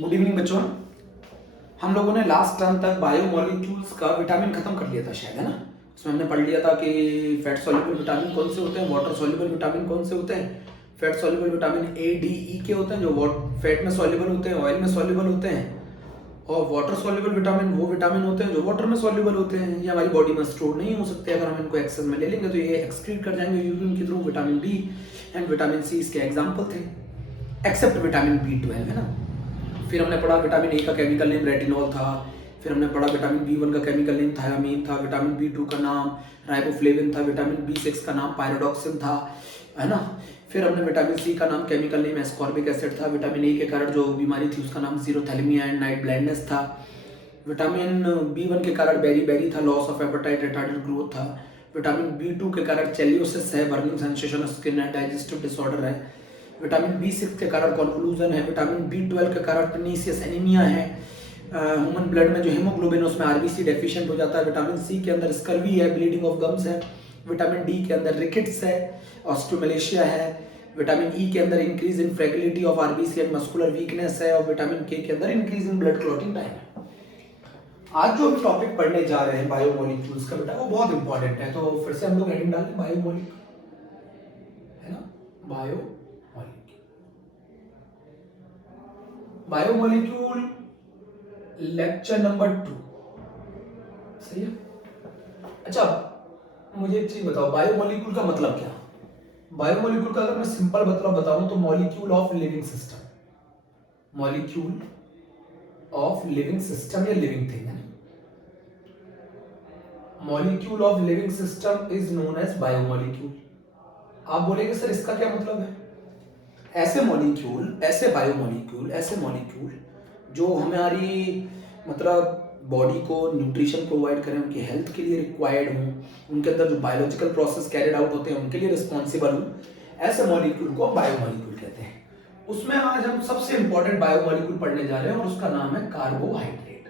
Good evening बच्चों। हम लोगों ने लास्ट टर्म तक बायोमोलिक्यूल्स का विटामिन खत्म कर लिया था शायद, है ना। उसमें हमने पढ़ लिया था कि फैट सॉल्युबल विटामिन कौन से होते हैं, वाटर सॉल्युबल विटामिन कौन से होते हैं। Fat soluble vitamin A D E के होते हैं जो फैट में सॉल्युबल होते हैं, ऑयल में सॉल्युबल होते हैं। और वाटर सॉल्युबल विटामिन वो विटामिन होते हैं जो वाटर में सॉल्युबल होते हैं। ये हमारी बॉडी में स्टोर नहीं हो सकते, अगर हम इनको एक्सेस में ले लेंगे तो ये एक्सक्रीट कर जाएंगे यूरिन के through. Vitamin B and vitamin C इसके एग्जाम्पल थे, एक्सेप्ट विटामिन बी 12, है ना। फिर हमने पढ़ा विटामिन ए का केमिकल नेम रेटिनॉल था। फिर हमने पढ़ा विटामिन बी 1 का केमिकल नेम थायामीन था। विटामिन बी 2 का नाम राइबोफ्लेविन था। विटामिन बी 6 का नाम पायरोडॉक्सिन था, है ना। फिर हमने विटामिन सी का नाम केमिकल नेम एस्कॉर्बिक एसिड था। विटामिन ए के कारण जो बीमारी थी उसका नाम जीरोथैलेमिया एंड नाइट ब्लाइंडनेस था। विटामिन बी 1 के कारण बेरी था, loss of appetite, retarded growth था। विटामिन बी 2 के कारण चेलियोसिस है, बर्निंग सेंसेशन ऑफ स्किन है, डाइजेस्टिव डिसऑर्डर है। विटामिन बी 6 के कारण कॉन्वल्यूजन है। विटामिन बी 12 के कारण टेनिसियस एनीमिया है। ह्यूमन ब्लड में जो हीमोग्लोबिन उसमें आरबीसी डेफिशिएंट हो जाता है। विटामिन सी के अंदर स्कर्वी है, ब्लीडिंग ऑफ गम्स है। विटामिन डी के अंदर रिकेट्स है, ऑस्टियोमलेशिया है। विटामिन ई के अंदर increase in fragility of RBC and muscular weakness है। और विटामिन के अंदर increase in blood clotting time है। आज जो हम टॉपिक पढ़ने जा रहे हैं बायोमोलिक्यूल्स का बेटा, वो बहुत इंपॉर्टेंट है। तो फिर से हम लोग हेडिंग डालें बायोमोलिक्यूल, है ना। बायोमोलिक्यूल, बायोमोलिक्यूल लेक्चर नंबर 2, सही है। अच्छा, मुझे एक चीज बताओ, बायोमोलिक्यूल का मतलब क्या। बायोमोलिक्यूल का अगर मैं सिंपल मतलब बताऊं तो molecule of living system, molecule of living system या लिविंग थिंग, है। Molecule of living system is known as biomolecule. आप बोलेंगे सर इसका क्या मतलब है। ऐसे मॉलिक्यूल, ऐसे बायोमोलिक्यूल, ऐसे मॉलिक्यूल जो हमारी मतलब बॉडी को न्यूट्रिशन प्रोवाइड करें, उनकी हेल्थ के लिए रिक्वायर्ड हों, उनके अंदर जो बायोलॉजिकल प्रोसेस कैरिड आउट होते हैं उनके लिए रिस्पॉन्सिबल हों, ऐसे मॉलिक्यूल को बायोमोलिक्यूल कहते हैं। उसमें आज हम सबसे इंपॉर्टेंट बायोमोलिक्यूल पढ़ने जा रहे हैं और उसका नाम है कार्बोहाइड्रेट।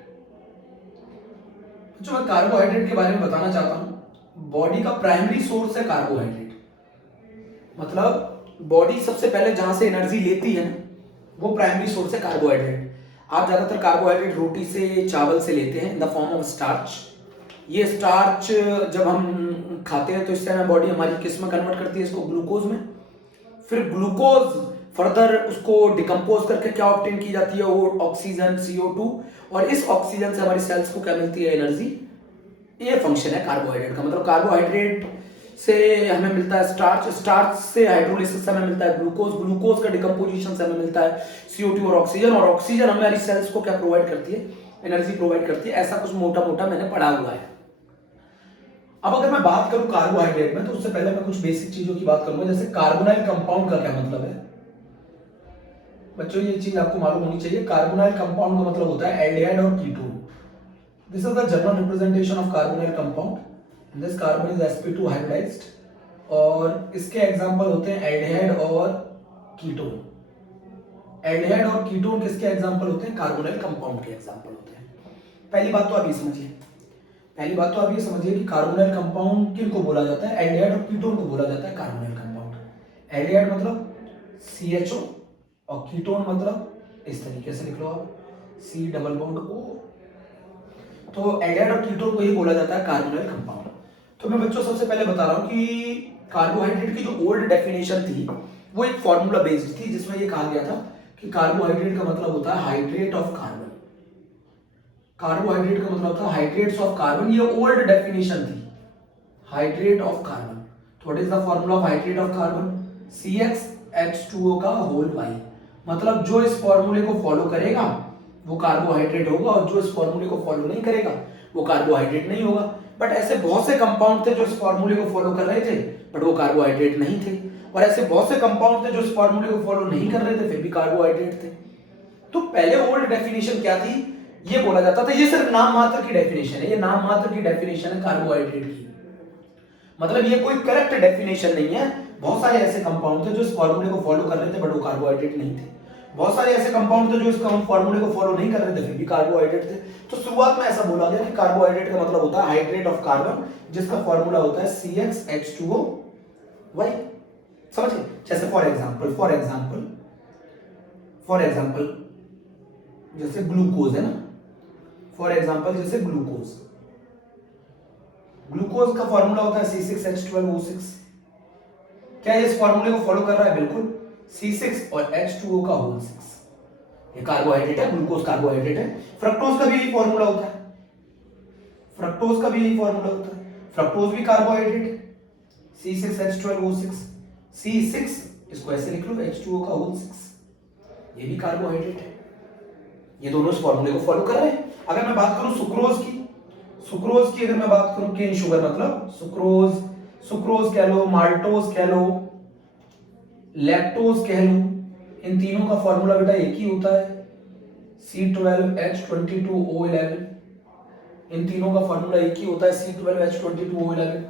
जो मैं कार्बोहाइड्रेट के बारे में बताना चाहता हूं, बॉडी का प्राइमरी सोर्स है कार्बोहाइड्रेट। मतलब बॉडी सबसे पहले जहां से एनर्जी लेती है वो प्राइमरी सोर्स है कार्बोहाइड्रेट। आप ज्यादातर कार्बोहाइड्रेट रोटी से, चावल से लेते हैं in the form of starch. ये स्टार्च जब हम खाते हैं तो इस समय बॉडी हमारी किस में कन्वर्ट करती है, इसको ग्लूकोज में। फिर ग्लूकोज फर्दर उसको डिकम्पोज करके क्या ऑब्टेन की जाती है, वो ऑक्सीजन CO2, और इस ऑक्सीजन से हमारी सेल्स को क्या मिलती है, एनर्जी। ये फंक्शन है कार्बोहाइड्रेट का। मतलब कार्बोहाइड्रेट से हमें मिलता है स्टार्च, स्टार्च से हाइड्रोलिसिस से हमें मिलता है ग्लूकोज, ग्लूकोज का डिकम्पोजिशन से हमें मिलता है CO2 और ऑक्सीजन हमारी सेल्स को क्या प्रोवाइड करती है, एनर्जी प्रोवाइड करती है। ऐसा कुछ मोटा मोटा मैंने पढ़ा हुआ है। अब अगर मैं बात करूं कार्बोहाइड्रेट में तो उससे पहले मैं कुछ बेसिक चीजों की बात करूंगा, जैसे कार्बोनाइल कंपाउंड का क्या मतलब है। बच्चों ये चीज आपको मालूम होनी चाहिए। कार्बोनाइल कंपाउंड का मतलब होता है एल्डिहाइड और ketone. This is the general representation of carbonyl compound. This carbon is sp2 hybridized, और इसके एग्जांपल होते हैं एल्डिहाइड और कीटोन। एल्डिहाइड और कीटोन किसके एग्जांपल होते हैं, कार्बोनाइल कंपाउंड के एग्जांपल होते हैं। पहली बात तो आप ये समझिए, पहली बात तो आप ये समझिए कि कार्बोनाइल कंपाउंड किनको बोला जाता है, एल्डिहाइड और कीटोन को बोला जाता है कार्बोनाइल कंपाउंड। एल्डिहाइड मतलब CHO और कीटोन मतलब इस तरीके से लिख लो आप, C डबल बॉन्ड O। तो एल्डिहाइड और कीटोन को ही बोला जाता है कार्बोनाइल कंपाउंड। तो मैं बच्चों सबसे पहले बता रहा हूं कि कार्बोहाइड्रेट की जो ओल्ड डेफिनेशन थी वो एक फॉर्मूला बेस्ड थी, जिसमें ये कहा गया था कि कार्बोहाइड्रेट का मतलब होता है हाइड्रेट ऑफ कार्बन। कार्बोहाइड्रेट का मतलब था हाइड्रेट्स ऑफ कार्बन। ये ओल्ड डेफिनेशन थी, hydrate of carbon. What is the formula of hydrate of carbon, CxH2O का होल y। मतलब जो इस फॉर्मूले को फॉलो करेगा वो कार्बोहाइड्रेट होगा, और जो इस फॉर्मूले को फॉलो नहीं करेगा वो कार्बोहाइड्रेट नहीं होगा। बट ऐसे बहुत से कंपाउंड थे जो इस फॉर्मूले को फॉलो कर रहे थे बट वो कार्बोहाइड्रेट नहीं थे, और ऐसे बहुत से कंपाउंड थे जो इस फॉर्मूले को फॉलो नहीं कर रहे थे फिर भी कार्बोहाइड्रेट थे। तो पहले ओल्ड डेफिनेशन क्या थी, ये बोला जाता था, ये सिर्फ नाम मात्र की डेफिनेशन है, ये नाम मात्र की डेफिनेशन है कार्बोहाइड्रेट की। मतलब ये कोई करेक्ट डेफिनेशन नहीं है। बहुत सारे ऐसे कंपाउंड थे जो इस फॉर्मूले को फॉलो कर रहे थे बट वो कार्बोहाइड्रेट नहीं थे। बहुत सारे ऐसे कंपाउंड थे जो इस फॉर्मूले को फॉलो नहीं कर रहे थे फिर भी कार्बोहाइड्रेट थे। तो शुरुआत में ऐसा बोला गया कि कार्बोहाइड्रेट का मतलब होता है हाइड्रेट ऑफ कार्बन, जिसका फॉर्मूला होता है CxH2O y। समझिए, जैसे फॉर एग्जांपल जैसे ग्लूकोज है ना, फॉर एग्जांपल जैसे ग्लूकोज, ग्लूकोज का फॉर्मूला होता है C6H12O6। क्या ये इस फॉर्मूले को फॉलो कर रहा है? बिल्कुल, C6 और H2O का होल 6। ये कार्बोहाइड्रेट है, ग्लूकोज कार्बोहाइड्रेट है। फ्रक्टोज का भी यही फॉर्मूला होता है, फ्रक्टोज का भी यही फॉर्मूला होता है। फ्रक्टोज भी कार्बोहाइड्रेट है, C6H12O6। C6 इसको ऐसे लिख लो, H2O का होल 6, ये भी कार्बोहाइड्रेट है। ये दोनों इस फॉर्मूले को फॉलो कर रहे हैं। अगर मैं बात करूं सुक्रोज की, सुक्रोज की अगर मैं बात करूं, केन शुगर मतलब सुक्रोज, सुक्रोज कह लो, माल्टोज कह लो, लैक्टोज कह लो, इन तीनों का फॉर्मूला बेटा एक ही होता है, C12H22O11। इन तीनों का फॉर्मूला एक ही होता है, C12H22O11।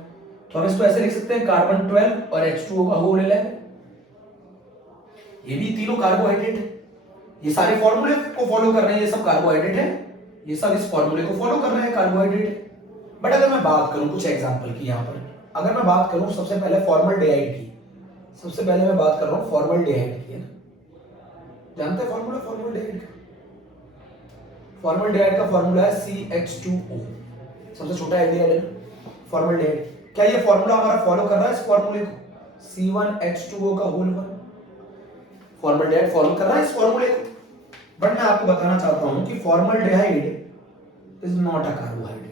तो हम इसको ऐसे लिख सकते हैं, कार्बन 12 और H2O का होल 11। ये भी तीनों कार्बोहाइड्रेट है। ये सारे फॉर्मूले को फॉलो कर रहे हैं, ये सब कार्बोहाइड्रेट है, ये सब इस फॉर्मूले को फॉलो कर रहे हैं, कार्बोहाइड्रेट है। बट अगर मैं बात करूं कुछ एग्जांपल की, यहां पर अगर मैं बात करूं सबसे पहले फॉर्मल्डिहाइड की, सबसे पहले मैं बात कर रहा हूं फॉर्मल्डिहाइड की, है ना? जानते हैं फॉर्मूला फॉर्मल्डिहाइड का? फॉर्मल्डिहाइड का फॉर्मूला है CH2O, सबसे छोटा एल्डिहाइड है फॉर्मल्डिहाइड। क्या ये फॉर्मूला हमारा फॉलो कर रहा है इस फॉर्मूले को, C1H2O का होल 1? फॉर्मल्डिहाइड फॉलो कर रहा है इस फॉर्मूले को। बट मैं आपको बताना चाहता हूं कि formaldehyde is not a carbohydrate.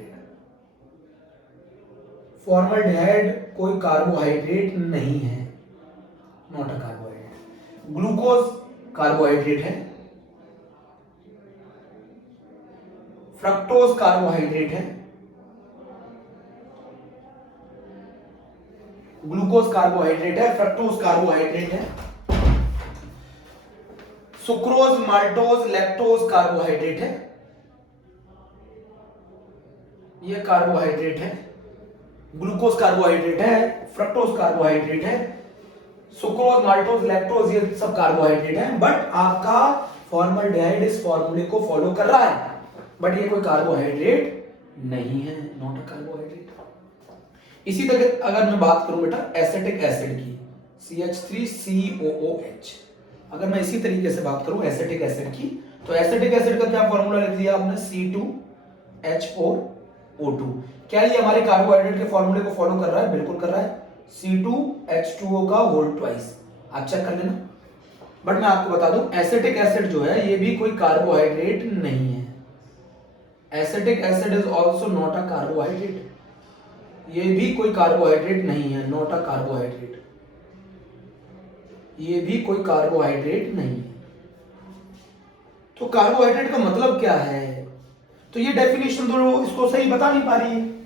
Formaldehyde कोई कार्बोहाइड्रेट नहीं है, not a carbohydrate. Glucose carbohydrate है, फ्रक्टोज कार्बोहाइड्रेट है, ग्लूकोज कार्बोहाइड्रेट है, फ्रक्टोज कार्बोहाइड्रेट है, सुक्रोज, माल्टोज, लैक्टोज कार्बोहाइड्रेट है, ये कार्बोहाइड्रेट है। ग्लूकोज कार्बोहाइड्रेट है, फ्रक्टोज कार्बोहाइड्रेट है, सुक्रोज, माल्टोज, लैक्टोज ये सब कार्बोहाइड्रेट है। बट आपका फॉर्मल्डिहाइड इस फॉर्मूले को फॉलो कर रहा है, बट ये कोई कार्बोहाइड्रेट नहीं है, नॉट अ कार्बोहाइड्रेट। इसी तरह अगर मैं बात करूं बेटा एसिटिक एसिड की, CH3COOH, अगर मैं इसी तरीके से बात करूं एसिटिक एसिड की, तो एसिटिक एसिड का क्या फॉर्मूला लिख दिया आपने, C2H4O2। क्या ये हमारे कार्बोहाइड्रेट के फॉर्मूले को फॉलो कर रहा है? बिल्कुल कर रहा है, C2H2O का होल ट्वाइस, आप चेक कर लेना। बट मैं आपको बता दूं एसिटिक एसिड जो है ये भी कोई कार्बोहाइड्रेट नहीं है। Acetic acid is also not a carbohydrate, ये भी कोई कार्बोहाइड्रेट नहीं है, नॉट अ कार्बोहाइड्रेट, ये भी कोई कार्बोहाइड्रेट नहीं है। तो कार्बोहाइड्रेट का मतलब क्या है? तो ये डेफिनेशन तो इसको सही बता नहीं पा रही है।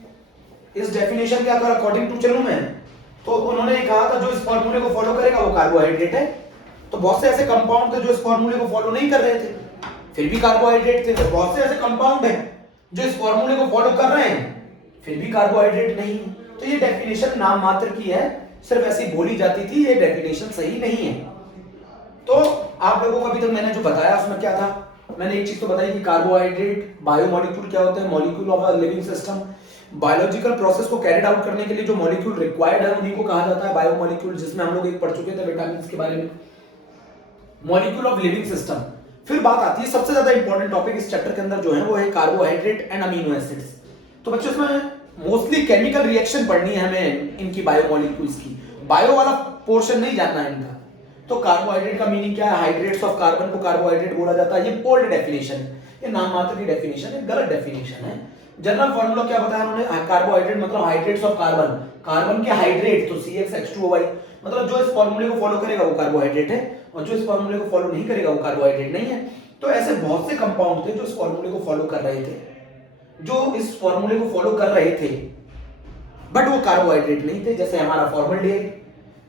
इस डेफिनेशन के अगर अकॉर्डिंग टू चलूं मैं, तो उन्होंने कहा था जो इस फॉर्मूले को फॉलो करेगा वो कार्बोहाइड्रेट है। तो बहुत से ऐसे कंपाउंड थे जो इस फॉर्मूले को फॉलो नहीं कर रहे थे, फिर भी कार्बोहाइड्रेट थे। बहुत से ऐसे कंपाउंड हैं जो इस फॉर्मूले को फॉलो कर रहे हैं, फिर भी कार्बोहाइड्रेट नहीं है। तो ये डेफिनेशन नाम मात्र की है, सिर्फ ऐसी बोली जाती थी, ये डेफिनेशन सही नहीं है। तो आप लोगों को अभी तक मैंने जो बताया उसमें क्या था, मैंने एक चीज तो बताई कि कार्बोहाइड्रेट बायोमोलिक्यूल क्या होते हैं, molecule of a living system. Biological process को कैरिड आउट करने के लिए जो मॉलिक्यूल रिक्वायर्ड है उन्हीं को कहा जाता है बायोमोलिक्यूल, जिसमें हम लोग एक पढ़ चुके थे विटामिन के बारे में, मॉलिक्यूल ऑफ लिविंग सिस्टम। फिर बात आती है सबसे ज्यादा इंपॉर्टेंट टॉपिक इस चैप्टर के अंदर जो है वो है कार्बोहाइड्रेट एंड अमीनो एसिड्स। तो बच्चों इसमें मोस्टली केमिकल रिएक्शन पढ़नी है हमें इनकी, बायोमोलिक्यूल्स की, बायो वाला पोर्शन नहीं जानना है इनका। तो कार्बोहाइड्रेट का मीनिंग क्या है, हाइड्रेट्स ऑफ कार्बन को कार्बोहाइड्रेट बोला जाता है, ये ओल्ड डेफिनेशन है, ये नाम मात्र की डेफिनेशन है, गलत डेफिनेशन है। जनरल फॉर्मूला क्या बताया उन्होंने, कार्बोहाइड्रेट मतलब हाइड्रेट्स ऑफ कार्बन, कार्बन के हाइड्रेट तो CXH2OY, मतलब जो इस फॉर्मूले को फॉलो करेगा वो कार्बोहाइड्रेट है, और जो इस फॉर्मूले को फॉलो नहीं करेगा वो कार्बोहाइड्रेट नहीं है। तो ऐसे बहुत से कंपाउंड थे जो इस फॉर्मूले को फॉलो कर रहे थे, जो इस फॉर्मूले को फॉलो कर रहे थे, बट वो कार्बोहाइड्रेट नहीं थे। जैसे हमारा फॉर्मल्डिहाइड,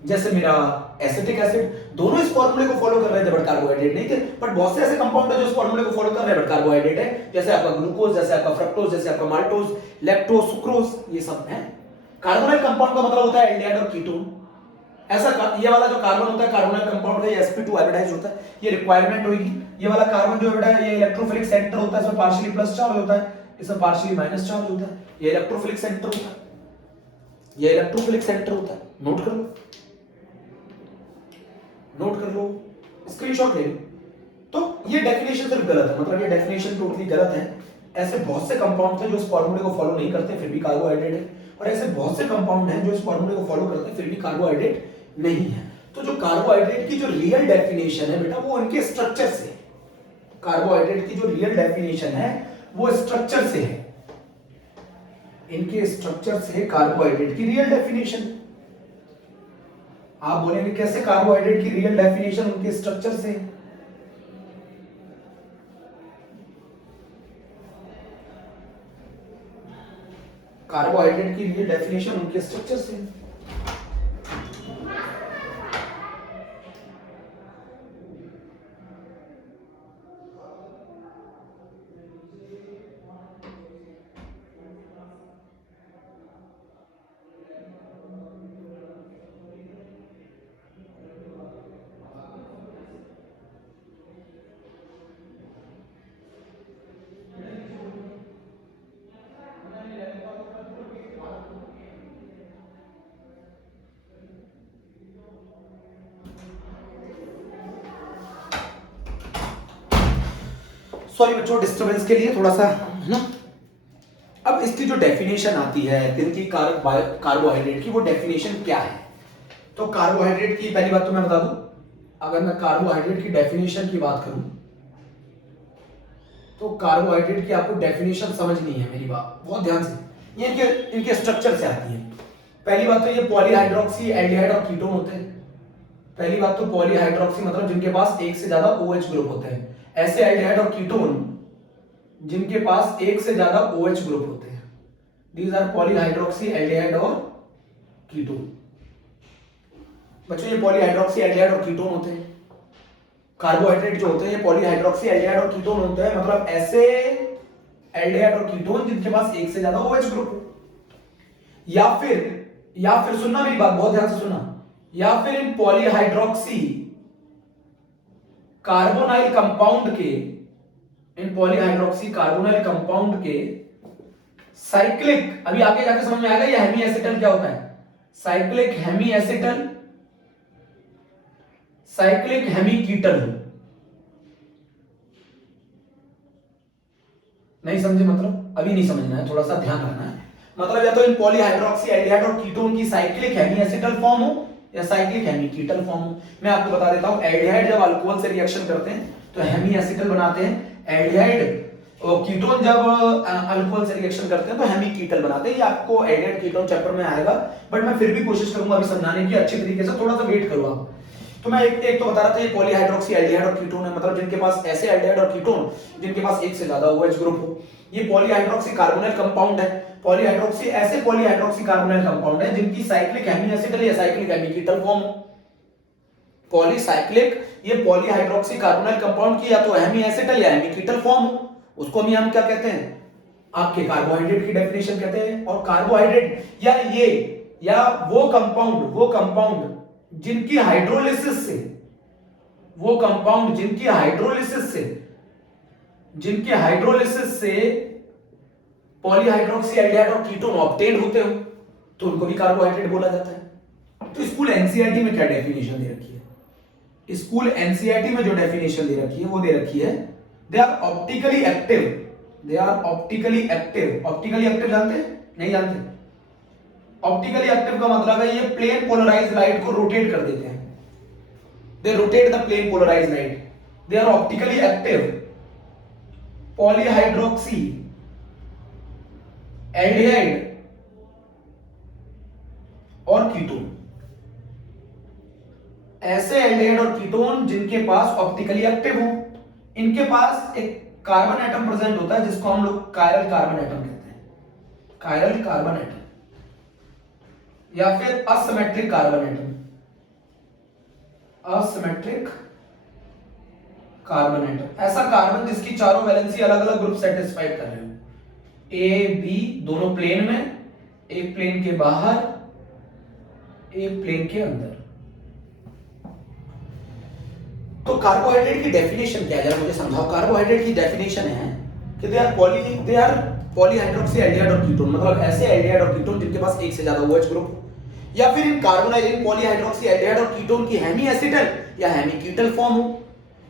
जैसे मेरा एसिटिक एसिड, दोनों इस फॉर्मूले को फॉलो कर रहे थे बट कार्बोहाइड्रेट नहीं थे। बट बहुत से ऐसे कंपाउंड है जो इस फॉर्मूले को फॉलो कर रहे हैं बट कार्बोहाइड्रेट है, जैसे आपका ग्लूकोज, जैसे आपका फ्रक्टोज, जैसे आपका माल्टोज, लैक्टोज, सुक्रोज, ये सब है। कार्बोनाइल कंपाउंड का मतलब होता है एल्डिहाइड और कीटोन। ऐसा ये वाला जो कार्बन होता है कार्बोनाइल कंपाउंड का, ये sp2 हाइब्रिडाइज होता है, ये रिक्वायरमेंट होगी। ये वाला कार्बन जो बेटा ये इलेक्ट्रोफिलिक सेंटर होता है, इसमें पार्शियली प्लस चार्ज होता है, इसमें पार्शियली माइनस चार्ज होता है, ये इलेक्ट्रोफिलिक सेंटर होता है, ये इलेक्ट्रोफिलिक सेंटर होता है। नोट कर लो, नोट कर लो, स्क्रीनशॉट ले लो। तो ये डेफिनेशन सिर्फ गलत है, मतलब ये डेफिनेशन टोटली गलत है। ऐसे बहुत से कंपाउंड थे जो इस फॉर्मूले को फॉलो नहीं करते फिर भी कार्बोहाइड्रेट है, और ऐसे बहुत से कंपाउंड हैं जो इस फॉर्मूले को फॉलो करते हैं फिर भी कार्बोहाइड्रेट नहीं है। तो जो कार्बोहाइड्रेट की जो रियल डेफिनेशन है बेटा वो उनके स्ट्रक्चर से, कार्बोहाइड्रेट की जो रियल डेफिनेशन है वो स्ट्रक्चर से है, इनके स्ट्रक्चर से कार्बोहाइड्रेट की रियल डेफिनेशन। आप बोलेंगे कैसे कार्बोहाइड्रेट की रियल डेफिनेशन उनके स्ट्रक्चर से? कार्बोहाइड्रेट की रियल डेफिनेशन उनके स्ट्रक्चर से। सॉरी बच्चों डिस्टरबेंस के लिए थोड़ा सा है ना। अब इसकी जो डेफिनेशन आती है दिन की कार्बोहाइड्रेट की, वो डेफिनेशन क्या है? तो कार्बोहाइड्रेट की पहली बात तो मैं बता दूं, अगर मैं कार्बोहाइड्रेट की डेफिनेशन की बात करूं तो कार्बोहाइड्रेट की आपको डेफिनेशन समझनी है, मेरी बात बहुत ध्यान से। ये इनके स्ट्रक्चर से आती है। पहली बात तो ये पॉलीहाइड्रोक्सी एल्डिहाइड और कीटोन होते हैं। पहली बात तो पॉलीहाइड्रोक्सी मतलब जिनके पास एक से ज्यादा OH ग्रुप होते हैं। ऐसे एल्डिहाइड और कीटोन जिनके पास एक से ज्यादा OH ग्रुप होते हैं, दीज आर पॉलीहाइड्रोक्सी एल्डिहाइड और कीटोन। बच्चों ये पॉलीहाइड्रोक्सी एल्डिहाइड और कीटोन होते हैं। कार्बोहाइड्रेट जो होते हैं ये पॉलीहाइड्रोक्सी एल्डिहाइड और कीटोन होते हैं, मतलब ऐसे एल्डिहाइड और कीटोन जिनके पास एक से ज्यादा OH ग्रुप हो। या फिर सुनना मेरी बात बहुत ध्यान से सुनना, या फिर इन पॉलीहाइड्रोक्सी कार्बोनाइल कंपाउंड के, इन पॉलीहाइड्रोक्सी कार्बोनाइल कंपाउंड के साइक्लिक, अभी आगे जाके समझ में आएगा ये हेमी एसिटल क्या होता है। Cyclic hemi acetal, cyclic hemi ketal. नहीं समझे? मतलब अभी नहीं समझना है, थोड़ा सा ध्यान रखना है। मतलब या तो इन पॉलीहाइड्रोक्सी एल्डिहाइड और कीटोन की साइक्लिक हेमी एसिटल फॉर्म हो या साइक्लिक हेमी कीटल फॉर्म हो। मैं आपको बता देता हूं, एल्डिहाइड जब अल्कोहल से रिएक्शन करते हैं तो हेमी एसिटल बनाते हैं, एल्डिहाइड और कीटोन जब अल्कोहल से रिएक्शन करते हैं तो हेमी कीटल बनाते हैं। ये आपको एल्डिहाइड कीटोन चैप्टर में आएगा, बट मैं फिर भी कोशिश करूंगा अभी समझाने की अच्छी तरीके से, थोड़ा सा वेट करो आप। तो मैं एक तो बता रहा था ये पॉलीहाइड्रोक्सी एल्डिहाइड और कीटोन है, मतलब जिनके पास ऐसे एल्डिहाइड और कीटोन जिनके पास एक से ज्यादा OH ग्रुप हो। ये पॉलीहाइड्रोक्सी कार्बोनाइल कंपाउंड है। पॉलीहाइड्रोक्सी ऐसे पॉलीहाइड्रोक्सी कार्बोनाइल कंपाउंड है जिनकी साइक्लिक हेमी एसिटल या साइक्लिक हेमी कीटल फॉर्म हो। पॉलीसाइक्लिक, ये पॉलीहाइड्रोक्सी कार्बोनाइल कंपाउंड की या तो हेमी एसिटल या हेमी कीटल फॉर्म हो, उसको हम क्या कहते हैं? आपके कार्बोहाइड्रेट की डेफिनेशन कहते हैं। और कार्बोहाइड्रेट या वो कंपाउंड जिनकी हाइड्रोलिसिस से, वो कंपाउंड जिनकी हाइड्रोलिसिस से पॉलीहाइड्रोक्सी एल्डिहाइड और कीटोन ऑब्टेन होते हो तो उनको भी कार्बोहाइड्रेट बोला जाता है। तो स्कूल एनसीईआरटी में क्या डेफिनेशन दे रखी है? स्कूल एनसीईआरटी में जो डेफिनेशन दे रखी है वो दे रखी है, they are optically active. They are optically active. Optically active जानते हैं? नहीं जानते? ऑप्टिकली एक्टिव का मतलब है ये प्लेन पोलराइज्ड लाइट को रोटेट कर देते हैं। They rotate the plane polarised light. They are optically active polyhydroxy aldehyde और कीटोन। ऐसे एल्डिहाइड और कीटोन जिनके पास ऑप्टिकली एक्टिव हो, इनके पास एक कार्बन एटम प्रेजेंट होता है जिसको हम लोग कायरल कार्बन एटम कहते हैं। कायरल कार्बन एटम या फिर asymmetric carbon atom. Asymmetric carbon atom, ऐसा कार्बन जिसकी चारों वैलेंसी अलग अलग ग्रुप सेटिस्फाइड कर रहे हो। ए बी दोनों प्लेन में, एक प्लेन के बाहर एक प्लेन के अंदर। तो कार्बोहाइड्रेट की डेफिनेशन क्या है जरा मुझे समझाओ। कार्बोहाइड्रेट की डेफिनेशन है कि दे आर पॉलीहाइड्रोक्सी एल्डिहाइड और कीटोन, मतलब ऐसे एल्डिहाइड और कीटोन जिनके पास एक से ज्यादा OH ग्रुप, या फिर इन कार्बोनाइल पॉलीहाइड्रोक्सी एल्डिहाइड और कीटोन की हेमी एसिटल या हेमी कीटल फॉर्म हो,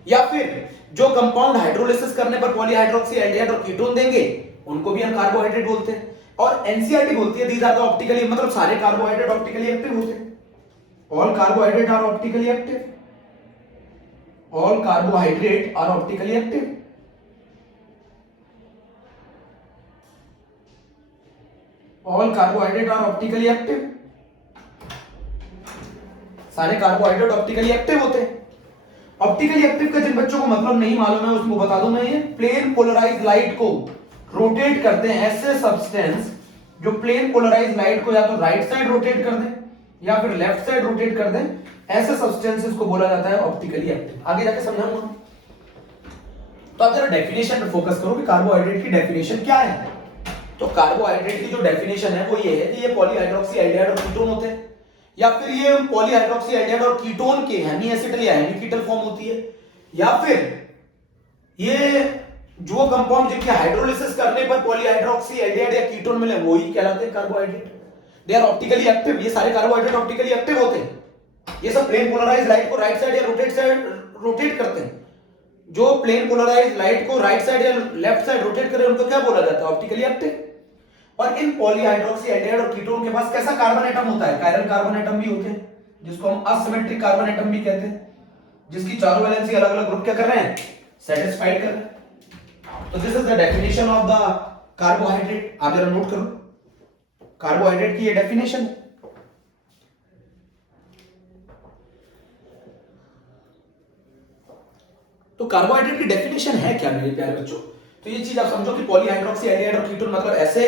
या फिर जो कंपाउंड हाइड्रोलिसिस करने पर पॉलीहाइड्रोक्सी एल्डिहाइड और कीटोन देंगे उनको भी हम कार्बोहाइड्रेट बोलते हैं। और एनसीईआरटी बोलती है दीज आर द ऑप्टिकली, मतलब सारे कार्बोहाइड्रेट ऑप्टिकली एक्टिव होते हैं। All carbohydrate are optically active, all carbohydrate are optically active. All carbohydrate are optically active, सारे कार्बोहाइड्रेट ऑप्टिकली एक्टिव होते हैं। ऑप्टिकली एक्टिव का जिन बच्चों को मतलब नहीं मालूम है उसको बता दूं मैं, ये प्लेन पोलराइज्ड लाइट को रोटेट करते हैं ऐसे सब्सटेंस जो प्लेन पोलराइज्ड लाइट को या तो राइट साइड रोटेट कर दें या फिर लेफ्ट साइड रोटेट कर दें, ऐसे सब्सटेंसेस को बोला जाता है ऑप्टिकली एक्टिव। आगे जाके समझाऊंगा। तो आप जरा डेफिनेशन पर फोकस करो कि कार्बोहाइड्रेट की डेफिनेशन क्या है। तो कार्बोहाइड्रेट की जो डेफिनेशन है वो ये है कि ये पॉलीहाइड्रोक्सी एल्डिहाइड और कीटोन होते हैं, या फिर ये पॉलीहाइड्रोक्सी एल्डिहाइड और कीटोन के हेमी एसिटल या हेमी कीटल फॉर्म होती है, या फिर ये जो कंपाउंड जिनके हाइड्रोलिसिस करने पर पॉलीहाइड्रोक्सी एल्डिहाइड या कीटोन मिले वही कहलाते हैं carbohydrate. They are optically active, ये सारे कार्बोहाइड्रेट ऑप्टिकली एक्टिव होते हैं। ये सब प्लेन पोलराइज्ड लाइट को राइट साइड या रोटेट करते हैं। जो प्लेन पोलराइज्ड लाइट को राइट साइड या लेफ्ट साइड रोटेट करे उनको क्या बोला जाता है? Optically active. और इन पॉलीहाइड्रोक्सी एल्डिहाइड और कीटोन के पास कैसा कार्बन एटम होता है? कायरल कार्बन एटम भी होते हैं, जिसको हम असिमेट्रिक कार्बन एटम भी कहते हैं, जिसकी चारों वैलेंसी अलग अलग ग्रुप क्या कर रहे हैं? सेटिस्फाइड कर रहे हैं। तो this is the definition of the carbohydrate. आप जरा नोट करो, कार्बोहाइड्रेट की ये डेफिनेशन। तो कार्बोहाइड्रेट की डेफिनेशन है क्या मेरे प्यारे बच्चों? तो ये चीज आप समझो कि पॉलीहाइड्रोक्सी एल्डिहाइड और कीटोन मतलब ऐसे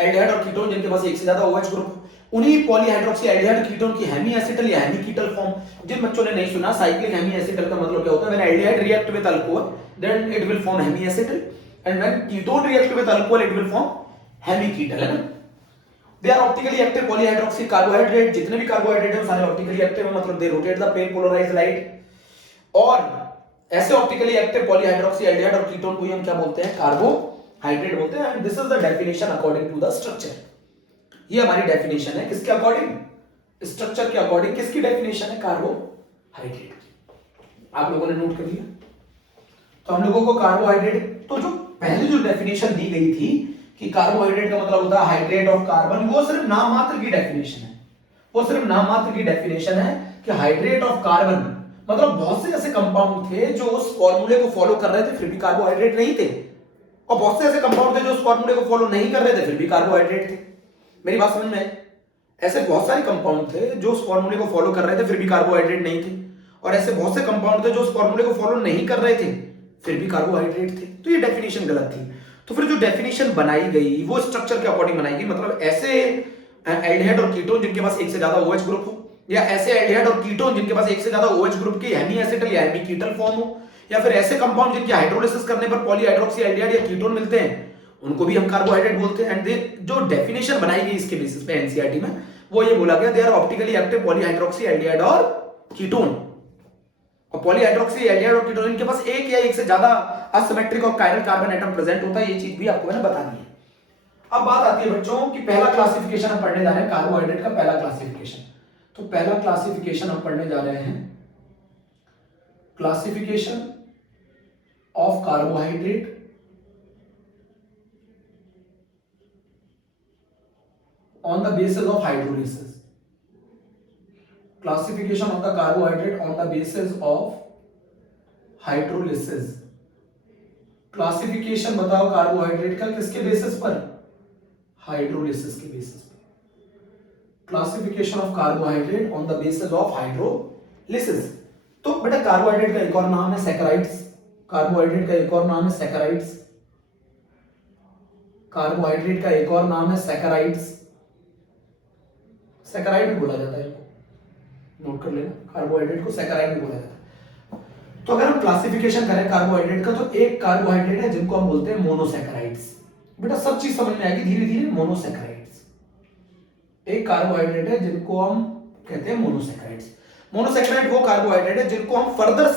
एल्डिहाइड और कीटोन जिनके पास एक से ज्यादा OH ग्रुप, उन्हीं पॉलीहाइड्रोक्सी एल्डिहाइड और कीटोन की हेमी एसिटल या हेमी कीटल फॉर्म। जिन बच्चों ने नहीं सुना, साइक्लिक हेमी एसिटल का मतलब क्या होता है? When aldehyde react with alcohol then it will form hemi acetal, and when ketone react with alcohol it will form hemi ketal, है ना? They are optically active polyhydroxy carbohydrate, जितने भी carbohydrate है सारे ऑप्टिकली एक्टिव है, मतलब they rotate the plane polarised light. और ऐसे ऑप्टिकली एक्टिव पॉलीहाइड्रोक्सी एल्डिहाइड और कीटोन को हम क्या बोलते हैं? कार्बोहाइड्रेट बोलते हैं। And this is the definition according to the structure. ये हमारी डेफिनेशन है किसके अकॉर्डिंग? स्ट्रक्चर के अकॉर्डिंग। किसकी डेफिनेशन है? कार्बोहाइड्रेट। आप लोगों ने नोट कर लिया? तो हम लोगों को कार्बोहाइड्रेट, तो जो पहले जो डेफिनेशन दी गई थी कि कार्बोहाइड्रेट का मतलब होता है हाइड्रेट ऑफ कार्बन, वो सिर्फ नाम मात्र की डेफिनेशन है। वो सिर्फ नाम मात्र की डेफिनेशन है कि हाइड्रेट ऑफ कार्बन मतलब बहुत से ऐसे कंपाउंड थे जो उस फॉर्मूले को फॉलो कर रहे थे फिर भी कार्बोहाइड्रेट नहीं थे, और बहुत से ऐसे कंपाउंड थे जो उस फॉर्मूले को फॉलो नहीं कर रहे थे फिर भी कार्बोहाइड्रेट थे। मेरी बात समझ में? ऐसे बहुत सारे कंपाउंड थे जो उस फॉर्मूले को फॉलो कर रहे थे फिर भी कार्बोहाइड्रेट नहीं थे, और ऐसे बहुत से कंपाउंड थे जो उस फॉर्मूले को फॉलो नहीं कर रहे थे फिर भी कार्बोहाइड्रेट थे। तो ये डेफिनेशन गलत थी। तो फिर जो डेफिनेशन बनाई गई वो स्ट्रक्चर के अकॉर्डिंग बनाई गई, मतलब ऐसे एल्डिहाइड और कीटोन जिनके पास एक से ज्यादा OH ग्रुप हो, या ऐसे एल्डिहाइड और कीटोन जिनके पास एक से ज्यादा OH ग्रुप की हेमी एसिटल या हेमी कीटल फॉर्म हो, या फिर ऐसे कंपाउंड जिनके हाइड्रोलिसिस करने पर पॉलीहाइड्रोक्सी एल्डिहाइड या कीटोन मिलते हैं उनको भी हम कार्बोहाइड्रेट बोलते हैं। एंड जो डेफिनेशन बनाई गई इसके बेसिस पे एनसीईआरटी में वो ये बोला गया they are optically active polyhydroxy aldehyde और कीटोन। और पॉलीहाइड्रोक्सी एल्डिहाइड और कीटोन इनके पास एक या एक से ज्यादा असिमेट्रिक और कायरल कार्बन एटम प्रेजेंट होता है। ये चीज भी आपको मैंने बता दी है। अब बात आती है बच्चों कि पहला क्लासिफिकेशन हम पढ़ने जा रहे हैं, कार्बोहाइड्रेट का पहला क्लासिफिकेशन। तो पहला क्लासिफिकेशन हम पढ़ने जा रहे हैं, classification of carbohydrate on the basis of hydrolysis. Classification of the carbohydrate on the basis of hydrolysis. Classification बताओ कार्बोहाइड्रेट का किसके बेसिस पर? हाइड्रोलिसिस के बेसिस पर। Classification of carbohydrate on the basis of hydrolysis. तो बेटा कार्बोहाइड्रेट का एक और नाम है सैकराइड्स। कार्बोहाइड्रेट का एक और नाम है सैकराइड्स। कार्बोहाइड्रेट का एक और नाम है सैकराइड्स। सैकराइड भी बोला जाता है, नोट कर लेना, कार्बोहाइड्रेट को सैकराइड भी बोला जाता है। तो अगर हम क्लासिफिकेशन करें कार्बोहाइड्रेट का, तो एक कार्बोहाइड्रेट है जिनको हम बोलते हैं मोनोसैकराइड्स। बेटा सब चीज समझ में आएगी धीरे धीरे। मोनोसैकराइड्स, एक कार्बोहाइड्रेट है जिनको हम कहते हैं मोनोसैकराइड्स। मोनोसैकराइड वो कार्बोहाइड्रेट है जिनको हम फर्दर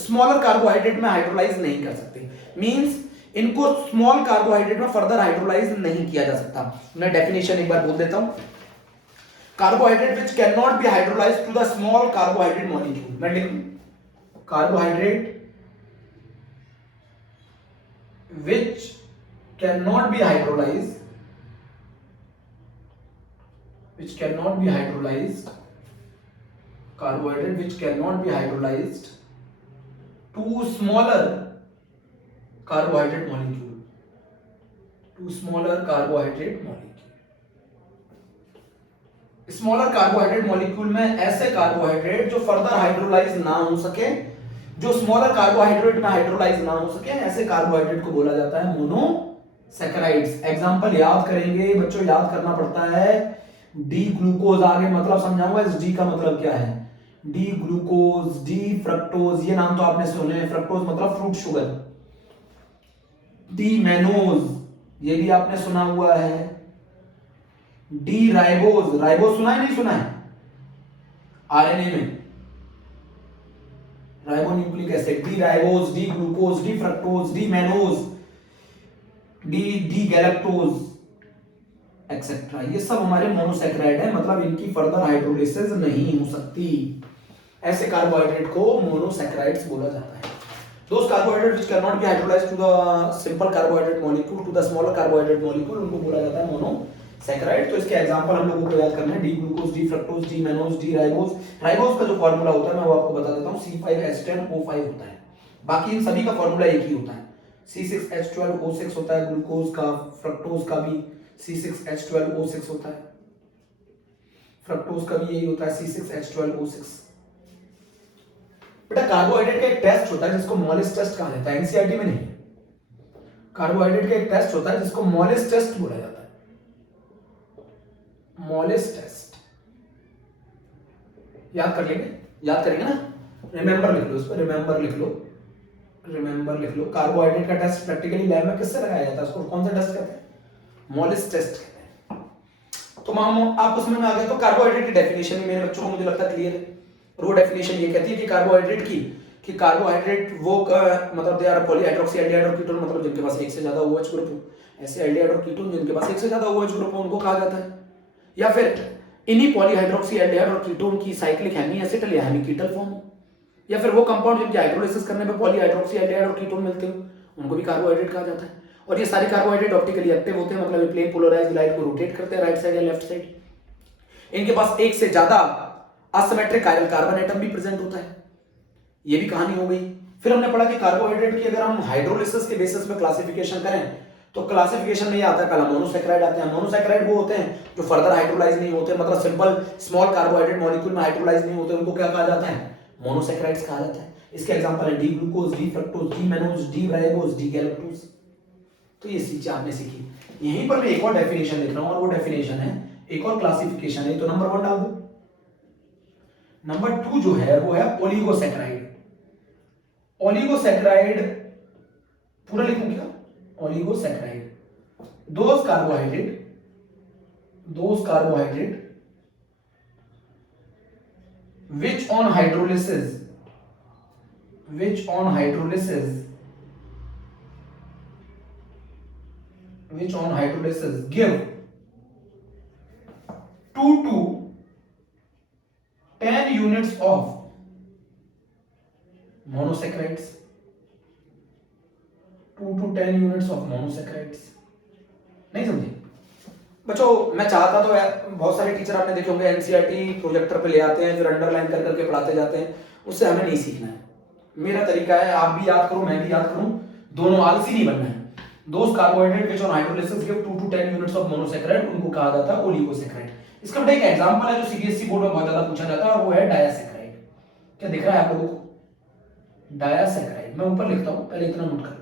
स्मॉलर कार्बोहाइड्रेट में हाइड्रोलाइज नहीं कर सकते। मींस इनको स्मॉल कार्बोहाइड्रेट में फर्दर हाइड्रोलाइज नहीं किया जा सकता। मैं डेफिनेशन एक बार बोल देता हूं, carbohydrate which cannot be hydrolyzed to the small carbohydrate molecule। मैं लिखूं carbohydrate which cannot be hydrolyzed, carbohydrate which cannot be hydrolyzed to smaller carbohydrate molecule, smaller carbohydrate molecule में ऐसे कार्बोहाइड्रेट जो फर्दर हाइड्रोलाइज ना हो सके, जो स्मॉलर कार्बोहाइड्रेट में हाइड्रोलाइज ना हो सके, ऐसे कार्बोहाइड्रेट को बोला जाता है मोनोसैकेराइड्स। एग्जांपल याद करेंगे बच्चों, याद करना पड़ता है। डी ग्लूकोज, आगे मतलब समझाऊंगा इस डी का मतलब क्या है। डी ग्लूकोज, डी फ्रक्टोज, ये नाम तो आपने सुने हैं। फ्रक्टोज मतलब फ्रूट शुगर। डी मैनोज, ये भी आपने सुना हुआ है। डी राइबोज, राइबोज सुना है नहीं सुना है? आरएनए में ribonucleic acid. D ribose, D glucose, D fructose, D mannose, D galactose etcetera, ये सब हमारे मोनोसैकेराइड है, मतलब इनकी फर्दर हाइड्रोलिसिस नहीं हो सकती। ऐसे कार्बोहाइड्रेट को मोनोसैकेराइड्स बोला जाता है। Those carbohydrates which cannot be hydrolyzed to the simple carbohydrate molecule to the smaller carbohydrate molecule, उनको बोला जाता है मोनोसैकेराइड। तो इसके एग्जांपल हम लोगों को याद करना है। D glucose, D fructose, D mannose, D ribose. Ribose का जो फार्मूला होता है मैं वो आपको बता देता हूँ, C5H10O5 होता है। बाकी इन सभी का फार्मूला एक ही होता है। C6H12O6 होता है ग्लूकोज का, फ्रक्टोज का भी C6H12O6 होता है, फ्रक्टोज का भी यही होता है C6H12O6। बेटा कार्बोहाइड्रेट का एक टेस्ट होता है जिसको मॉलिस टेस्ट कहा जाता है, एनसीईआरटी में नहीं। कार्बोहाइड्रेट का एक टेस्ट होता है जिसको मॉलिस टेस्ट बोला जाता है, मॉलिस टेस्ट। याद कर लेंगे, याद करेंगे ना, रिमेंबर लिख लो, इस पर रिमेंबर लिख लो, रिमेंबर लिख लो। कार्बोहाइड्रेट का टेस्ट प्रैक्टिकली लैब में किससे लगाया जाता है? उसको कौन सा टेस्ट कहते हैं? मॉलिस टेस्ट कहते हैं। तो मानो आपको समझ में आ गया। तो कार्बोहाइड्रेट की डेफिनेशन भी मेरे बच्चों को मुझे लगता है क्लियर है। वो डेफिनेशन ये कहती है कि कार्बोहाइड्रेट कि कार्बोहाइड्रेट वो मतलब दे आर पॉलीहाइड्रोक्सी एल्डिहाइड और कीटोन, मतलब जिनके पास एक से ज्यादा OH ग्रुप हो। ऐसे एल्डिहाइड और कीटोन जिनके पास एक से ज्यादा OH ग्रुप हो उनको कहा जाता है। या फिर इन्हीं पॉलीहाइड्रोक्सी एल्डिहाइड और कीटोन की साइक्लिक हेमीएसिटल या हेमीकीटल फॉर्म हो, या फिर वो कंपाउंड जिनके हाइड्रोलिसिस करने पे पॉलीहाइड्रोक्सी एल्डिहाइड और कीटोन मिलते हो, उनको भी कार्बोहाइड्रेट कहा जाता है। और ये सारे कार्बोहाइड्रेट ऑप्टिकली एक्टिव होते हैं, मतलब प्लेन पोलराइज्ड लाइट को रोटेट करते हैं राइट साइड या लेफ्ट साइड। इनके पास एक से ज्यादा असिमेट्रिक कायरल कार्बन एटम भी प्रेजेंट होता है। ये भी कहानी हो गई। फिर हमने पढ़ा कि कार्बोहाइड्रेट की अगर हम हाइड्रोलिसिस के बेसिस पे क्लासिफिकेशन करें तो क्लासिफिकेशन में ये आता है, पहला मोनोसैकेराइड आते हैं। मोनोसैकेराइड वो होते हैं जो फर्दर हाइड्रोलाइज नहीं होते, मतलब सिंपल स्मॉल कार्बोहाइड्रेट मॉलिक्यूल में हाइड्रोलाइज नहीं होते, उनको क्या कहा जाता है? मोनोसैकेराइड्स कहा जाता है। इसके एग्जांपल है D glucose, D fructose, D mannose, D ribose, D galactose. तो ये चीजें आपने सीखी। यहीं पर मैं एक और डेफिनेशन लिख रहा हूं और वो डेफिनेशन है, एक और क्लासिफिकेशन है। तो नंबर 1 डाल दो। नंबर 2 जो है वो है ओलिगोसैकेराइड। ओलिगोसैकेराइड पूरा लिखूं क्या? Oligosaccharide, those carbohydrate which on hydrolysis give 2 to 10 units of monosaccharides, 2 to 10 units of monosaccharides। नहीं समझे बच्चों? मैं चाहता तो है, बहुत सारे टीचर आपने देखे होंगे एनसीईआरटी प्रोजेक्टर पे ले आते हैं, फिर अंडरलाइन कर करके पढ़ाते जाते हैं, उससे हमें नहीं सीखना है। मेरा तरीका है, आप भी याद करो, मैं भी याद करूं, दोनों आलसी नहीं बनना है। Those carbohydrate which on hydrolysis give 2 to 10 units of monosaccharide, उनको कहा जाता है ओलिगोसैकेराइड। इसका बेटा एक एग्जांपल है जो सीबीएसई बोर्ड में बहुत ज्यादा पूछा जाता है और वो है डायासैकेराइड। क्या दिख रहा है आप लोगों को? डायासैकेराइड मैं ऊपर लिखता हूं, पहले इतना नोट कर लो।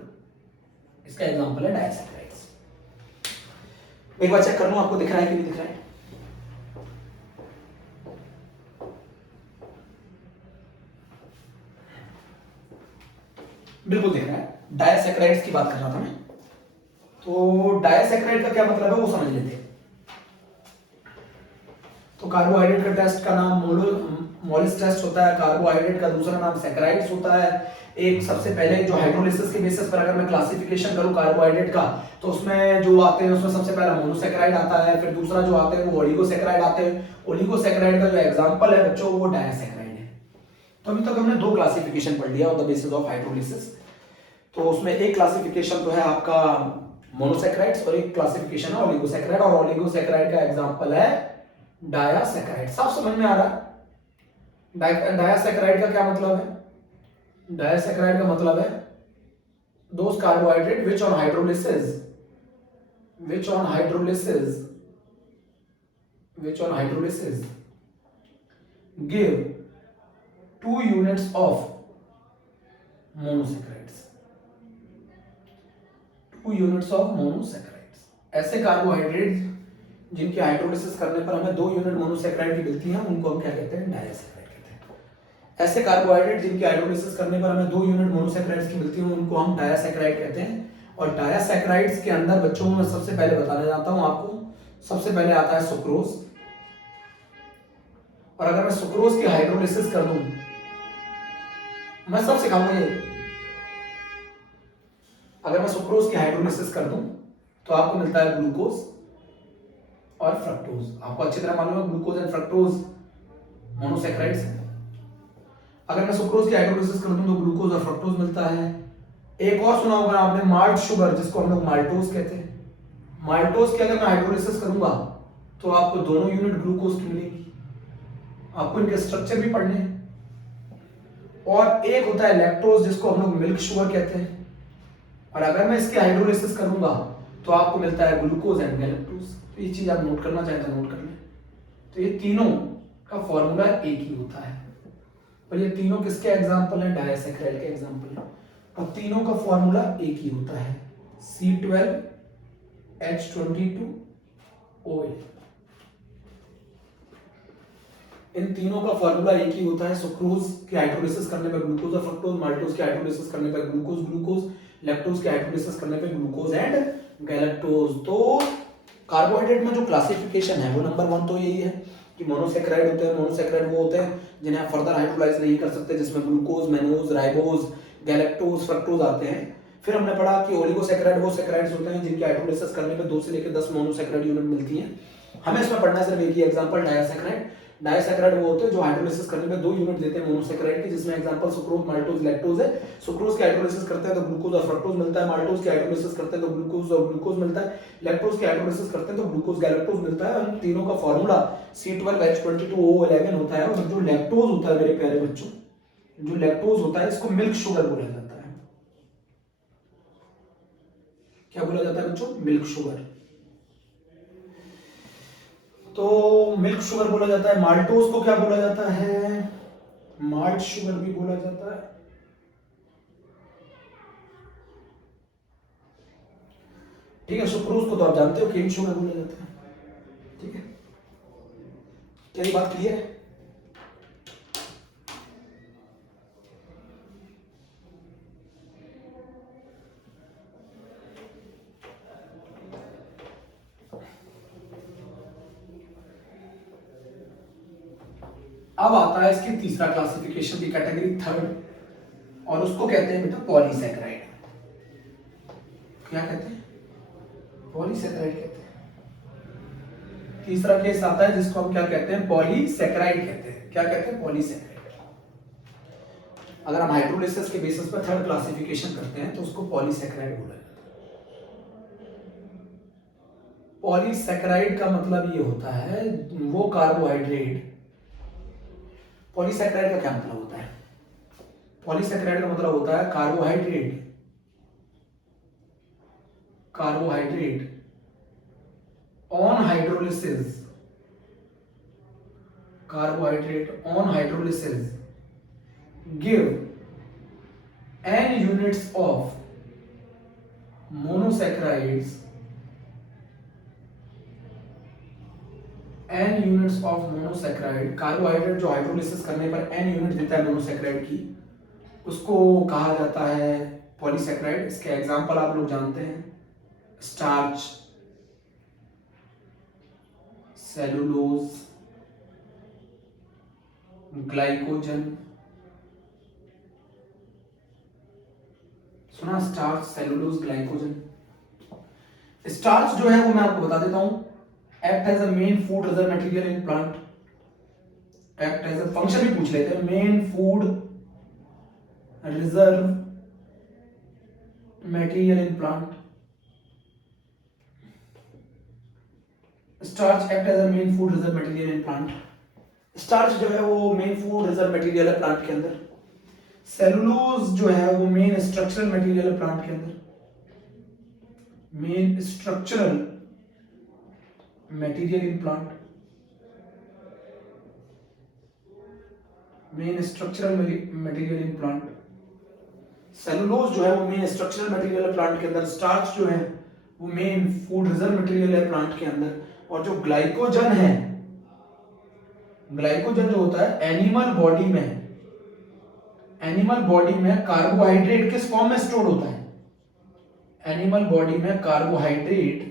इसका एग्जांपल है डायासैकेराइड्स। एक बार चेक कर लो आपको दिख रहा है कि नहीं दिख रहा है? बिल्कुल दिख रहा है। डायासैकेराइड्स की बात कर रहा था मैं। तो डायासैकेराइड का क्या मतलब है वो समझ लेते हैं। तो कार्बोहाइड्रेट का टेस्ट का नाम मॉलिस टेस्ट होता है, कार्बोहाइड्रेट का दूसरा नाम सैकेराइड्स होता है। एक सबसे पहले जो हाइड्रोलिसिस के बेसिस पर अगर मैं क्लासिफिकेशन करूं कार्बोहाइड्रेट का, तो उसमें जो आते हैं उसमें सबसे पहला मोनोसैकेराइड आता है, फिर दूसरा जो आते हैं वो ओलिगोसैकेराइड आते हैं। ओलिगोसैकेराइड का जो एग्जांपल है बच्चों वो डायासैकेराइड है। तो अभी तक हमने 2 क्लासिफिकेशन पढ़ लिया on the basis of hydrolysis. तो उसमें एक क्लासिफिकेशन तो है आपका मोनोसैकेराइड्स और एक क्लासिफिकेशन है ओलिगोसैकेराइड, और ओलिगोसैकेराइड का एग्जांपल है डायासैकेराइड। सब समझ में आ रहा है? डायासैकेराइड का क्या मतलब है? डायासैकेराइड का मतलब है those carbohydrate which on hydrolysis give 2 units of monosaccharides, 2 units of monosaccharides। ऐसे कार्बोहाइड्रेट जिनकी हाइड्रोलिसिस करने पर हमें 2 यूनिट मोनोसैकेराइड की मिलती हैं उनको हम क्या कहते हैं? डायासैकेराइड कहते हैं। ऐसे कार्बोहाइड्रेट जिनकी हाइड्रोलिसिस करने पर हमें 2 यूनिट मोनोसैकेराइड्स की मिलती हैं उनको हम डायासैकेराइड कहते हैं। और डायासैकेराइड्स के अंदर बच्चों में सबसे पहले बताना चाहता हूं आपको, सबसे पहले आता है सुक्रोज। और अगर मैं सुक्रोज की हाइड्रोलिसिस कर दूं, मैं सब सिखाऊंगा ये, अगर मैं सुक्रोज की हाइड्रोलिसिस कर दूं तो आपको मिलता है ग्लूकोज और फ्रक्टोज। आपको अच्छी तरह मालूम है ग्लूकोज एंड फ्रक्टोज मोनोसैकेराइड्स हैं। अगर मैं सुक्रोज की हाइड्रोलिसिस कर दूं तो ग्लूकोज और फ्रक्टोज मिलता है। एक और सुना होगा आपने माल्ट शुगर, जिसको हम लोग माल्टोज कहते हैं। माल्टोज की अगर मैं हाइड्रोलिसिस करूंगा तो आपको दोनों यूनिट ग्लूकोज की मिलेगी। आपको इनके स्ट्रक्चर भी पढ़ने हैं। और एक होता है लैक्टोज, जिसको हम लोग मिल्क शुगर कहते हैं। और अगर मैं इसकी हाइड्रोलिसिस करूंगा तो आपको मिलता है ग्लूकोज एंड गैलेक्टोज। तो ये चीज आप नोट करना चाहें तो नोट कर लें। तो ये तीनों का फॉर्मूला एक ही होता है, और ये तीनों किसके एग्जाम्पल हैं? डायासैकेराइड के एग्जाम्पल हैं। और तीनों का फॉर्मूला एक ही होता है, C12H22OH। इन तीनों का फॉर्मूला एक ही होता है। सुक्रोज की हाइड्रोलिसिस करने पर ग्लूकोज और फ्रक्टोज, माल्टोज की हाइड्रोलिसिस करने पर ग्लूकोज, लैक्टोज की हाइड्रोलिसिस करने पर ग्लूकोज एंड गैलेक्टोज। तो कार्बोहाइड्रेट में जो क्लासिफिकेशन है वो नंबर 1 तो यही है कि मोनोसैकेराइड होते हैं। मोनोसैकेराइड वो होते हैं जिन्हें आप फर्दर हाइड्रोलाइज नहीं कर सकते, जिसमें glucose, mannose, ribose, galactose, fructose आते हैं। फिर हमने पढ़ा कि ओलिगोसैकेराइड वो सैकेराइड्स होते हैं जिनकी हाइड्रोलिसिस करने पर 2 से लेकर 10 मोनोसैकेराइड यूनिट मिलती हैं। हमें इसमें पढ़ना है सिर्फ एक ही एग्जांपल, डायासैकेराइड। डायसैकेराइड वो होते हैं जो हाइड्रोलिसिस करने में 2 यूनिट देते हैं मोनोसैकेराइड के, जिसमें एग्जांपल सुक्रोज, माल्टोज, लैक्टोज है। सुक्रोज की हाइड्रोलिसिस करते हैं तो ग्लूकोज और फ्रक्टोज मिलता है। माल्टोज की हाइड्रोलिसिस करते हैं तो ग्लूकोज और ग्लूकोज मिलता है। लैक्टोज की हाइड्रोलिसिस करते हैं तो ग्लूकोज, गैलेक्टोज मिलता है। और तीनों का फार्मूला C12H22O11 होता है। और जो लैक्टोज होता है मेरे प्यारे बच्चों, जो लैक्टोज होता है इसको मिल्क शुगर बोला जाता है। क्या बोला जाता है बच्चों? Milk sugar. तो मिल्क शुगर बोला जाता है। माल्टोज को क्या बोला जाता है? माल्ट शुगर भी बोला जाता है। ठीक है। सुक्रोज को तो आप जानते हो केन शुगर बोला जाता है। ठीक है, क्या ये बात क्लियर है? अब आता है इसकी तीसरा क्लासिफिकेशन की कैटेगरी, थर्ड, और उसको कहते हैं बेटा पॉलीसैकेराइड। क्या कहते हैं? पॉलीसैकेराइड कहते हैं। तीसरा केस आता है जिसको हम क्या कहते हैं? पॉलीसैकेराइड कहते हैं। क्या कहते हैं? पॉलीसैकेराइड। अगर हम हाइड्रोलिसिस के बेसिस पर थर्ड क्लासिफिकेशन करते हैं तो उसको पॉलीसैकेराइड बोला जाता है। पॉलीसैकेराइड का मतलब ये होता है वो कार्बोहाइड्रेट। पॉलीसैकेराइड का क्या मतलब होता है? पॉलीसैकेराइड का मतलब होता है carbohydrate on hydrolysis give n units of monosaccharides, carbohydrate जो हाइड्रोलिसिस करने पर n यूनिट देता है मोनोसैकेराइड की, उसको कहा जाता है पॉलीसैकेराइड। इसके एग्जांपल आप लोग जानते हैं, स्टार्च, सेलुलोज, ग्लाइकोजन। सुना? Starch, cellulose, glycogen. स्टार्च जो है वो मैं आपको बता देता हूं, act as a main food reserve material in plant. Act as a function भी पूछ लेते हैं, main food reserve material in plant, starch act as a main food reserve material in plant. Starch जो है वो मेन फूड रिजर्व मटेरियल है plant के अंदर। सेलुलोज जो है वो मेन स्ट्रक्चरल मटेरियल है प्लांट के अंदर, main structural material in plant, main structural material in plant. Cellulose जो है वो मेन स्ट्रक्चरल मटेरियल है प्लांट के अंदर, स्टार्च जो है वो मेन फूड रिजर्व मटेरियल है प्लांट के अंदर, और जो ग्लाइकोजन है, ग्लाइकोजन जो होता है एनिमल बॉडी में, एनिमल बॉडी में कार्बोहाइड्रेट किस फॉर्म में स्टोर होता है? एनिमल बॉडी में carbohydrate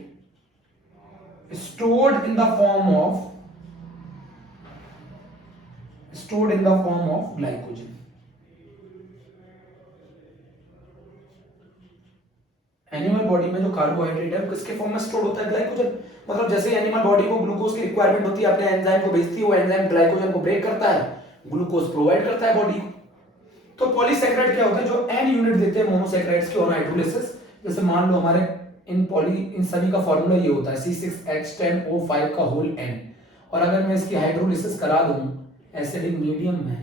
stored in the form of glycogen। Animal body में जो कार्बोहाइड्रेट है किसके फॉर्म में स्टोर होता है? ग्लाइकोजन। मतलब जैसे एनिमल बॉडी को ग्लूकोज की रिक्वायरमेंट होती है, अपने एंजाइम को भेजती है, वो एंजाइम ग्लाइकोजन को ब्रेक करता है, ग्लूकोज प्रोवाइड करता है बॉडी को। तो पॉलीसैकेराइड क्या होता है? जो एन यूनिट देते हैं मोनोसैकेराइड्स के ऑन हाइड्रोलिसिस। जैसे मान लो हमारे इन सभी का फॉर्मूला ये होता है C6H10O5 का होल n, और अगर मैं इसकी हाइड्रोलिसिस करा दूं एसिडिक मीडियम में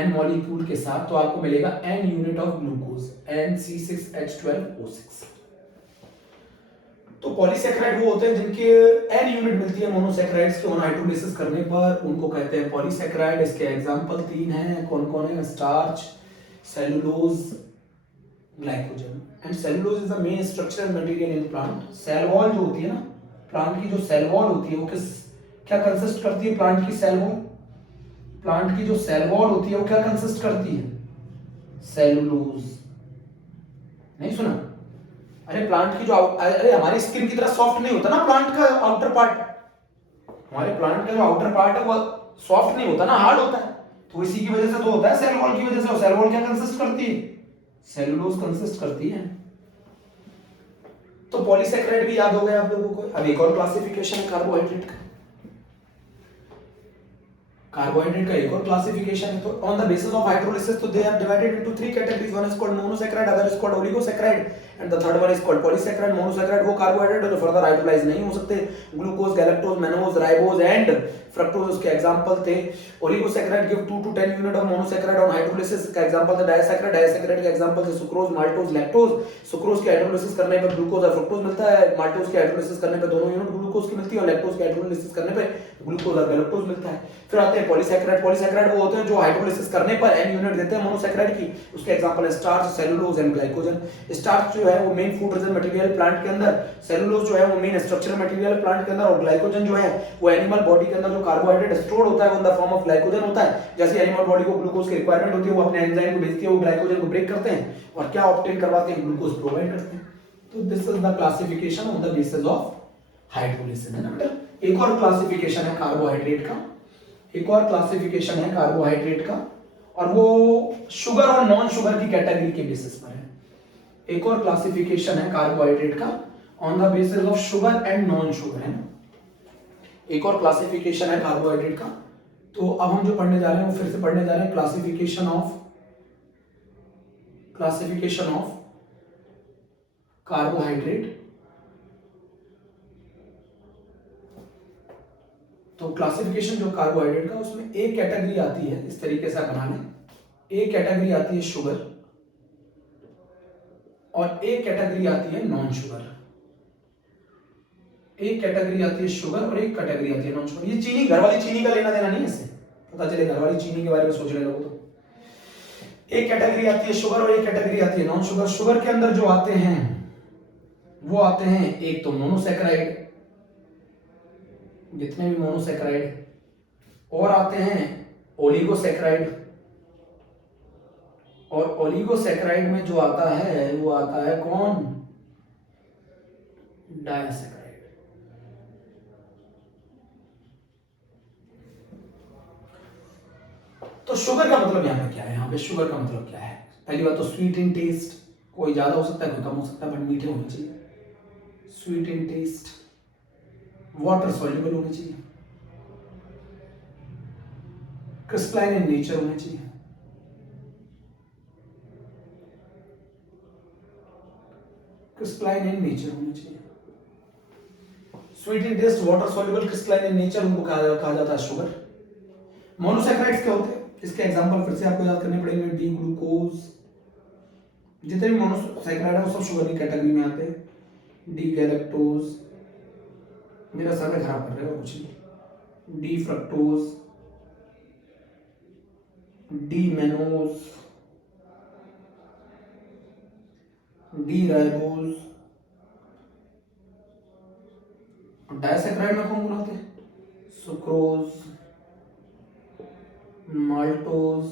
n मॉलिक्यूल के साथ, तो आपको मिलेगा n unit of glucose, NC6H12O6। तो पॉलीसैकेराइड वो होते हैं जिनके n यूनिट मिलती है मोनोसैकेराइड्स के ऑन हाइड्रोलिसिस करने पर, उनको कहते हैं पॉलीसैकेराइड। इसके एग्जांपल 3 हैं, कौन कौन है? Starch, cellulose, glycogen. And cellulose is the main structural material in plant. Cell wall जो होती है ना, प्लांट की जो सेल वॉल होती है वो क्या कंसिस्ट करती है? प्लांट की सेल वॉल, प्लांट की जो सेल वॉल होती है वो क्या कंसिस्ट करती है? सेलुलोज। नहीं सुना? अरे प्लांट की जो अरे हमारी स्किन की तरह सॉफ्ट नहीं होता ना प्लांट का आउटर पार्ट, हमारे प्लांट का जो आउटर पार्ट है वो सॉफ्ट नहीं होता ना, हार्ड होता है। तो इसी की वजह से तो होता है सेल वॉल की वजह से। सेल वॉल क्या कंसिस्ट करती है? सेलुलोज कंसिस्ट करती है। तो पॉलीसैकेराइड भी याद हो गया आप लोगों को। अब एक और क्लासिफिकेशन है कार्बोहाइड्रेट का। कार्बोहाइड्रेट का एक और क्लासिफिकेशन है। तो on the basis of hydrolysis तो they are divided into 3 categories. One is called monosaccharide, other is called oligosaccharide, and the third one is called polysaccharide. Monosaccharide वो कार्बोहाइड्रेट है जो फर्दर हाइड्रोलाइज नहीं हो सकते, glucose, galactose, mannose, ribose and fructose उसके example थे। Oligosaccharide give 2 to 10 unit of monosaccharide on hydrolysis का example थे डायसैकेराइड। डायसैकेराइड के एग्जांपल थे सुक्रोज, माल्टोज, लैक्टोज। सुक्रोज के हाइड्रोलिसिस करने पर ग्लूकोज और फ्रक्टोज मिलता है, माल्टोज के हाइड्रोलिसिस करने पर दोनों यूनिट ग्लूकोज की मिलती है, और लैक्टोज के हाइड्रोलिसिस करने पर ग्लूकोज और गैलेक्टोज मिलता है। फिर आते हैं पॉलीसैकेराइड। पॉलीसैकेराइड वो होते हैं जो हाइड्रोलिसिस करने पर n यूनिट देते हैं मोनोसैकेराइड की। उसके एग्जांपल है starch, cellulose and glycogen. Starch जो है वो main food reserve material plant के अंदर, सेलुलोज जो है वो मेन स्ट्रक्चरल मटेरियल प्लांट के अंदर, और ग्लाइकोजन जो है वो एनिमल बॉडी के अंदर जो कार्बोहाइड्रेट स्टोर होता है वो in the form of glycogen होता है। जैसे एनिमल बॉडी को ग्लूकोज की रिक्वायरमेंट होती है, वो अपने एंजाइम को भेजती है, वो ग्लाइकोजन को ब्रेक करते हैं और क्या ऑब्टेन करवाते हैं? ग्लूकोज प्रोवाइड करते हैं। तो this is the classification on the basis of hydrolysis, है ना बेटा। एक और क्लासिफिकेशन है कार्बोहाइड्रेट का, एक और क्लासिफिकेशन है कार्बोहाइड्रेट का, और वो शुगर और नॉन शुगर की कैटेगरी के बेसिस पर है। एक और क्लासिफिकेशन है कार्बोहाइड्रेट का on the basis of sugar and non sugar, है ना। एक और क्लासिफिकेशन है कार्बोहाइड्रेट का। तो अब हम जो पढ़ने जा रहे हैं वो फिर से पढ़ने जा रहे हैं क्लासिफिकेशन ऑफ कार्बोहाइड्रेट। तो क्लासिफिकेशन जो कार्बोहाइड्रेट का, उसमें एक कैटेगरी आती है, इस तरीके से बना लें, एक कैटेगरी आती है शुगर और एक कैटेगरी आती है नॉन शुगर। एक कैटेगरी आती है शुगर और एक कैटेगरी आती है नॉन शुगर। ये चीनी, घर वाली चीनी का लेना देना नहीं है इससे, पता चले घर वाली चीनी के बारे में सोच रहे लोग। तो एक कैटेगरी आती है शुगर और एक कैटेगरी आती है नॉन शुगर। शुगर के अंदर जो आते हैं वो आते हैं एक तो मोनोसैकेराइड, जितने भी मोनोसैकेराइड, और आते हैं ओलिगोसैकेराइड, और ओलिगोसैकेराइड में जो आता है वो आता है कौन? डायसैकेराइड। तो शुगर का मतलब यहाँ पे क्या है? यहाँ पे शुगर का मतलब क्या है? पहली बात तो स्वीट इन टेस्ट, कोई ज्यादा हो सकता है कोई कम हो सकता है, बट मीठे होने चाहिए। Sweet in taste, water soluble होने चाहिए, क्रिस्टलाइन इन नेचर होने चाहिए, क्रिस्टलाइन इन नेचर होना चाहिए। Sweet in taste, water soluble, crystalline in nature, उनको कहा जाता है शुगर। मोनोसैकेराइड्स क्या होते हैं, इसके एग्जांपल फिर से आपको याद करने पड़ेंगे। डी ग्लूकोज, जितने भी मोनोसैकेराइड है वो सब शुगर की कैटेगरी में आते हैं। डी गैलेक्टोज, मेरा समय खराब कर रहे हो कुछ नहीं। D fructose, D mannose, D ribose. Disaccharide में कौन कौन आते हैं, सुक्रोज, माल्टोज,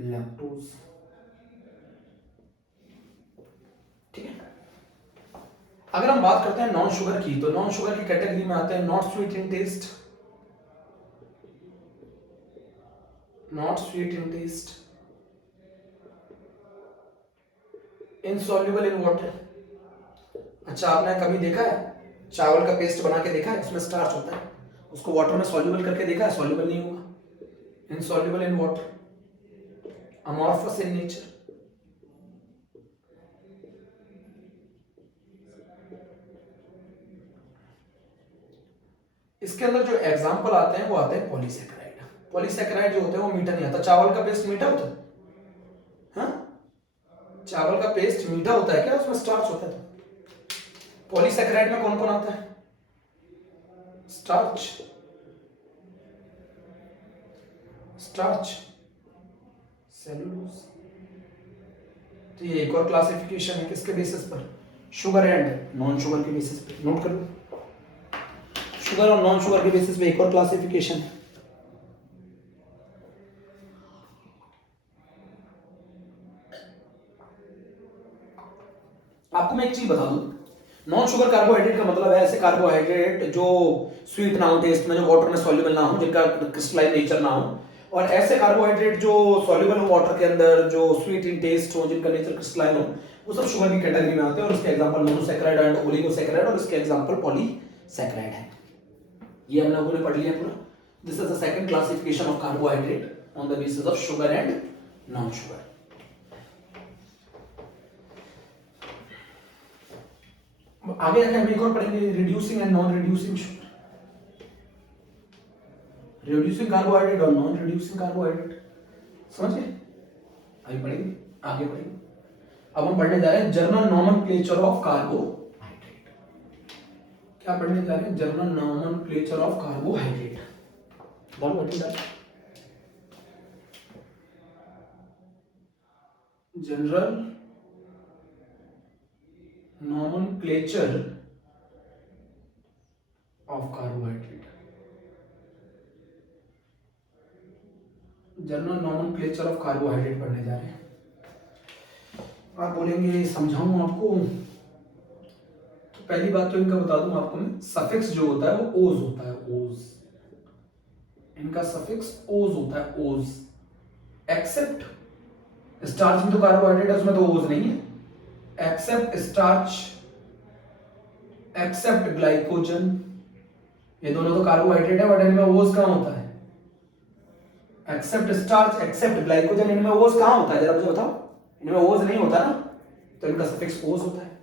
लैक्टोज। ठीक है। अगर हम बात करते हैं नॉन शुगर की, तो नॉन शुगर की कैटेगरी में आते हैं not sweet in taste, not sweet in taste, insoluble in water. अच्छा, आपने कभी देखा है चावल का पेस्ट बना के देखा है, उसमें स्टार्च होता है, उसको वाटर में सॉल्युबल करके देखा है, सॉल्युबल नहीं होगा। Insoluble in water, amorphous in nature. इसके अंदर जो एग्जांपल आते हैं वो आते हैं पॉलीसैकेराइड। पॉलीसैकेराइड जो होते हैं वो मीठा नहीं आता। चावल का पेस्ट मीठा होता है, हाँ? चावल का पेस्ट मीठा होता है क्या, उसमें स्टार्च होता है। तो पॉलीसैकेराइड में कौन कौन आता है, स्टार्च, स्टार्च, सेलुलोज। तो ये एक और क्लासिफिकेशन है, किसके बेसिस पर, शुगर एंड नॉन शुगर के बेसिस पे। नोट कर लो, शुगर और नॉन शुगर के बेसिस पे एक और क्लासिफिकेशन है। आपको मैं एक चीज बता दूं, नॉन शुगर कार्बोहाइड्रेट का मतलब है ऐसे कार्बोहाइड्रेट जो स्वीट ना हो टेस्ट में, जो वाटर में सॉल्युबल ना हो, जिनका क्रिस्टलाइन नेचर ना हो, और ऐसे कार्बोहाइड्रेट जो सॉल्युबल हो वाटर के अंदर, जो स्वीट इन टेस्ट हो, जिनका नेचर क्रिस्टलाइन हो, वो सब शुगर की कैटेगरी में आते हैं। और इसके एग्जांपल मोनोसैकेराइड एंड ओलिगोसैकेराइड, और इसके एग्जांपल पॉलीसैकेराइड है। ये हम लोगों ने पढ़ लिया पूरा। This is the second classification of carbohydrate on the basis of sugar and non sugar. आगे जाके हम एक और पढ़ेंगे, reducing and non reducing sugar, reducing carbohydrate और नॉन रिड्यूसिंग कार्बोहाइड्रेट। समझे? अभी पढ़ेंगे, आगे पढ़ेंगे। अब हम पढ़ने जा रहे हैं जर्नल नॉमेनक्लेचर ऑफ कार्बोहाइड्रेट। क्या पढ़ने जा रहे हैं, journal nomenclature of carbohydrate. General nomenclature of carbohydrate, general nomenclature of carbohydrate पढ़ने जा रहे हैं। आप बोलेंगे समझाऊं आपको, तो पहली बात तो इनका बता दूं आपको मैं, सफिक्स जो होता है वो ओज होता है, ओज। इनका सफिक्स ओज होता है, ओज। एक्सेप्ट स्टार्च में तो कार्बोहाइड्रेट है, उसमें तो ओज नहीं है। एक्सेप्ट स्टार्च, एक्सेप्ट ग्लाइकोजन, ये दोनों तो कार्बोहाइड्रेट है, बट इनमें ओज कहां होता है। एक्सेप्ट स्टार्च, एक्सेप्ट ग्लाइकोजन, इनमें ओज कहां होता है, जरा मुझे बताओ। इनमें ओज नहीं होता ना, तो इनका सफिक्स ओज होता है।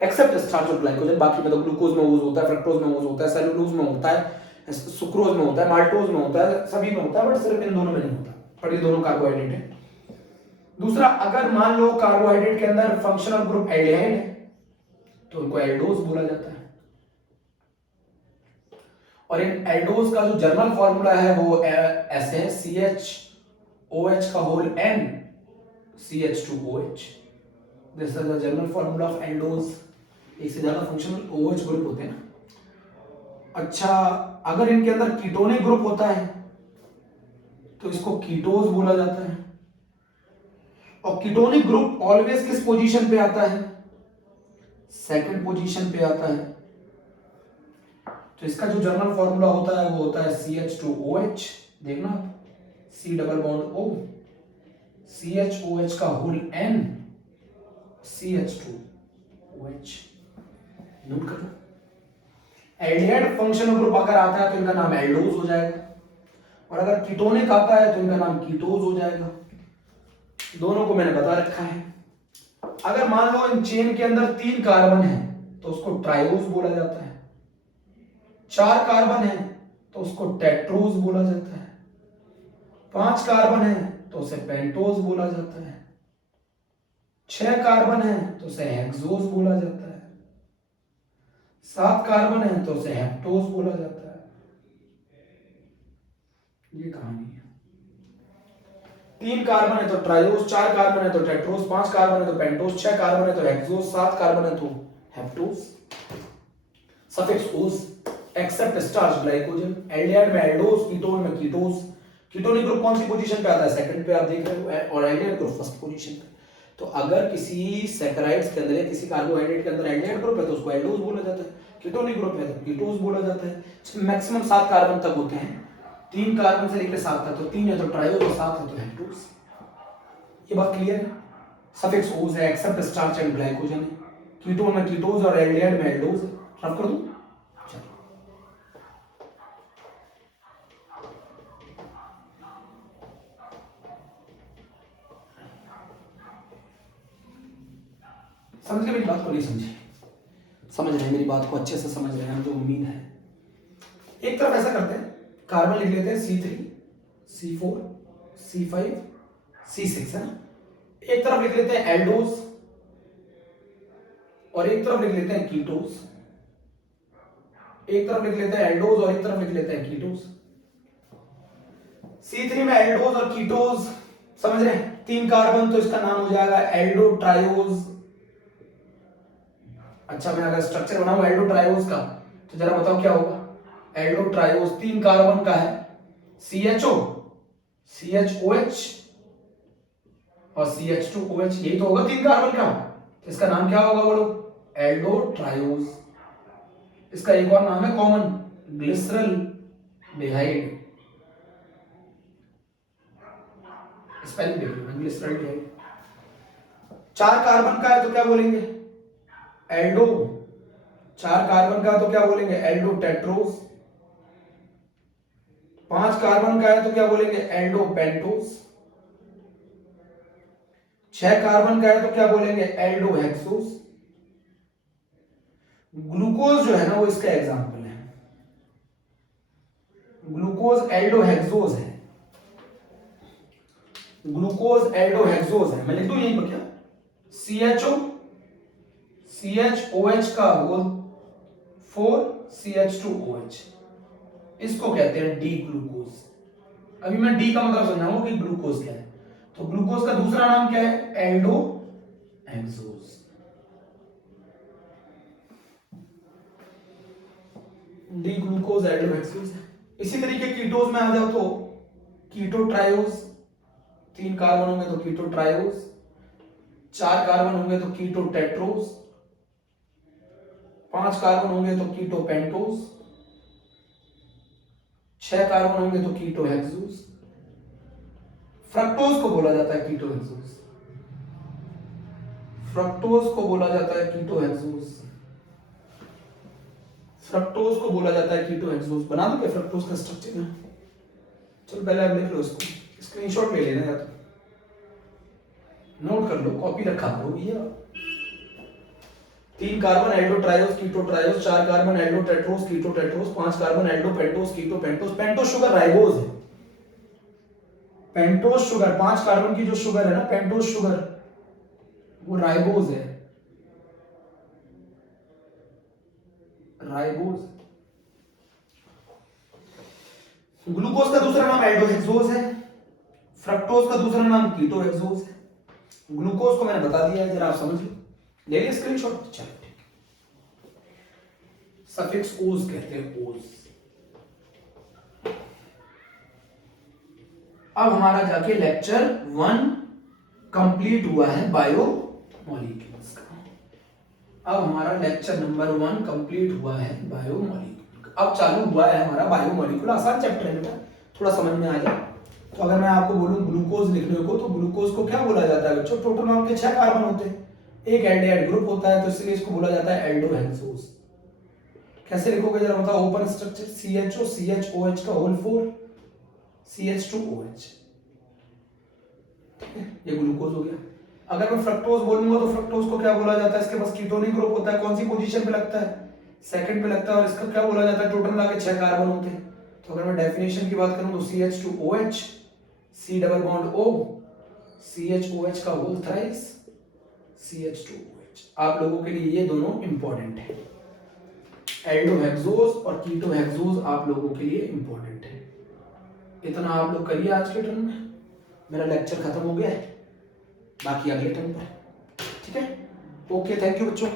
एक्सेप्ट स्टार्च और ग्लाइकोजन, बाकी में तो ग्लूकोज में ओज होता है, फ्रक्टोज में ओज होता है, सेलुलोज में होता है, सुक्रोज में होता है, माल्टोज में होता है, सभी में होता है, बट सिर्फ इन दोनों में नहीं होता। पर ये दोनों कार्बोहाइड्रेट है। दूसरा, अगर मान लो कार्बोहाइड्रेट के अंदर फंक्शनल ग्रुप एल्डिहाइड है, तो उनको एल्डोज बोला जाता है। और इन एल्डोज का जो जर्नल फॉर्मूला है वो ऐसे है, CHOH का whole N CH2OH। This is the general formula of aldose. एक से ज्यादा फंक्शनल OH ग्रुप होते हैं ना। अच्छा, अगर इनके अंदर कीटोनिक ग्रुप होता है तो इसको कीटोज बोला जाता है। और कीटोनिक ग्रुप ऑलवेज किस पोजीशन पे आता है, सेकंड पोजीशन पे आता है। तो इसका जो जर्नल फॉर्मूला होता है वो होता है CH2OH। देखना, C double bond O, CHOH का होल N CH2OH। नोट कर लो। एल्डिहाइड फंक्शनल ग्रुप अगर आता है तो इनका नाम एल्डोज हो जाएगा, और अगर कीटोनिक आता है तो इनका नाम कीटोज हो जाएगा। दोनों को मैंने बता रखा है। अगर मान लो इन चेन के अंदर 3 कार्बन है तो उसको ट्रायोज बोला जाता है, 4 कार्बन है तो उसको टेट्रोज बोला जाता है, 5 कार्बन है तो उसे पेंटोज बोला जाता है, 6 कार्बन है तो उसे हेक्सोज बोला जाता है, 7 कार्बन है तो उसे हेप्टोज बोला जाता है। ये कहानी है। 3 कार्बन है तो ट्रायोज, 4 कार्बन है तो टेट्रोज, 5 कार्बन है तो पेंटोज, 6 कार्बन है तो हेक्सोज, 7 कार्बन है तो हेप्टोज। सफिक्स ओज एक्सेप्ट स्टार्च ग्लाइकोजन, एल्डिहाइड में एल्डोज, कीटोन में कीटोज। कीटोनिक ग्रुप कौन सी पोजीशन पे आता है? सेकंड पे आप देख रहे हो, और एल्डिहाइड ग्रुप फर्स्ट पोजीशन पे। तो अगर किसी सैकराइड्स के अंदर या किसी कार्बोहाइड्रेट के अंदर एल्डिहाइड ग्रुप है तो उसको एल्डोज बोला जाता है, कीटोनिक ग्रुप है तो कीटोज बोला जाता है। इसमें मैक्सिमम 7 कार्बन तक होते हैं, 3 कार्बन से लेकर 7 तक, तो 3 है तो ट्रायोज और 7 है तो हेप्टोज। ये बात क्लियर है? सफिक्स ओज है, एक्सेप्ट स्टार्च एंड ग्लाइकोजन है, कीटोन में कीटोज और एल्डिहाइड में एल्डोज है। रफ कर दूं? चलो समझ गए मेरी बात को? नहीं समझे? समझ रहे हैं मेरी बात को? अच्छे से समझ रहे हैं, मुझे उम्मीद है। एक तरफ ऐसा करते हैं, कार्बन लिख लेते हैं C3, C4, C5, C6 है ना। एक तरफ लिख लेते हैं एल्डोज और एक तरफ लिख लेते हैं कीटोज, एक तरफ लिख लेते हैं एल्डोज और एक तरफ लिख लेते हैं कीटोज। C3 में एल्डोज और कीटोज, समझ रहे हैं? 3 कार्बन तो इसका नाम हो जाएगा एल्डो ट्रायोज। अच्छा, मैं अगर स्ट्रक्चर बनाऊं एल्डो ट्रायोज का तो जरा बताओ क्या होगा? एल्डो ट्रायोज 3 कार्बन का है, CHO, CHOH और CH2OH, यही तो होगा 3 कार्बन का। तो इसका नाम क्या होगा बोलो? Aldo triose. इसका एक और नाम है कॉमन, ग्लिसरल डिहाइड। स्पेलिंग देख लो, ग्लिसरल डिहाइड। 4 कार्बन का है तो क्या बोलेंगे? एल्डो। 4 कार्बन का तो क्या बोलेंगे? Aldo tetrose. 5 कार्बन का है तो क्या बोलेंगे? Aldo pentose. 6 कार्बन का है तो क्या बोलेंगे? Aldo hexose. ग्लूकोज जो है ना वो इसका एग्जांपल है, ग्लूकोज एल्डो हेक्सोज है, ग्लूकोज एल्डो हेक्सोज है। मैं लिख दूं यहीं पर क्या? CHO CHOH का होल 4 CH2OH, इसको कहते हैं डी ग्लूकोज। अभी मैं डी का मतलब समझाऊंगा कि ग्लूकोज क्या है। तो ग्लूकोज का दूसरा नाम क्या है? Aldo hexose. D glucose Aldo hexose है। इसी तरीके कीटोज में आ जाओ तो कीटो ट्रायोज, 3 कार्बन होंगे तो कीटो ट्रायोज, 4 कार्बन होंगे तो कीटो टेट्रोज, 5 कार्बन होंगे तो कीटो पेंटोज, 6 कार्बन होंगे तो कीटो हेक्सोज। फ्रक्टोज को बोला जाता है कीटो हेक्सोज, फ्रक्टोज को बोला जाता है कीटो हेक्सोज, फ्रक्टोज को बोला जाता है कीटो हेक्सोज। बना दो क्या फ्रक्टोज का स्ट्रक्चर में? चलो पहले आप लिख लो इसको, स्क्रीनशॉट ले लेना या तो नोट कर लो, कॉपी रखा करो भैया। 3 कार्बन एल्डो ट्रायोज कीटो ट्रायोज, 4 कार्बन एल्डो टेट्रोज कीटो टेट्रोज, 5 कार्बन एल्डो पेंटोज कीटो पेंटोज। पेंटोज शुगर राइबोज है, पेंटोज शुगर 5 कार्बन की जो शुगर है ना, पेंटोज शुगर वो राइबोज है, राइबोज। ग्लूकोज का दूसरा नाम एल्डोहेक्सोज है, फ्रक्टोज का दूसरा नाम कीटोहेक्सोज है। ग्लूकोज को मैंने बता दिया है, जरा आप समझ लो, ले लिया स्क्रीनशॉट? चलो ठीक है। सफिक्स ओज कहते हैं, ओज। अब हमारा जाके लेक्चर 1 कंप्लीट हुआ है बायोमॉलिक्यूल्स का। अब हमारा लेक्चर नंबर 1 कंप्लीट हुआ है बायोमॉलिक्यूल। अब चालू हुआ है हमारा बायोमॉलिक्यूल। आसान चैप्टर है बेटा, थोड़ा समझ में आ जाए। तो अगर मैं आपको बोलूं ग्लूकोज लिखने को, तो ग्लूकोज को क्या बोला जाता है बच्चों? टोटल नाम के 6 कार्बन होते हैं, एक एल्डिहाइड ग्रुप होता है, तो इसलिए इसको बोला जाता है एल्डोहेक्सोज। कैसे लिखोगे जरा बताओ? ओपन स्ट्रक्चर CHO CHOH का होल 4 CH2OH, ठीक है, ये ग्लूकोज हो गया। अगर मैं फ्रक्टोज बोलूंगा तो फ्रक्टोज को क्या बोला जाता है, इसके पास कीटोनिक ग्रुप होता है, कौन सी पोजीशन पे लगता है, सेकंड पे लगता है, और इसका क्या बोला जाता है, टोटल मिला के 6 कार्बन होते हैं। तो अगर मैं डेफिनेशन की बात करूं तो CH2OH, C double bond O, CHOH का होल थ्राइस, CH2OH। आप लोगों के लिए ये दोनों इंपॉर्टेंट है, एल्डोहेक्सोज और कीटोहेक्सोज आप लोगों के लिए इंपॉर्टेंट है। इतना आप लोग करिए आज के टर्म में, मेरा लेक्चर खत्म हो गया है, बाकी अगले टर्म पर, ठीक है। ओके, थैंक यू बच्चों।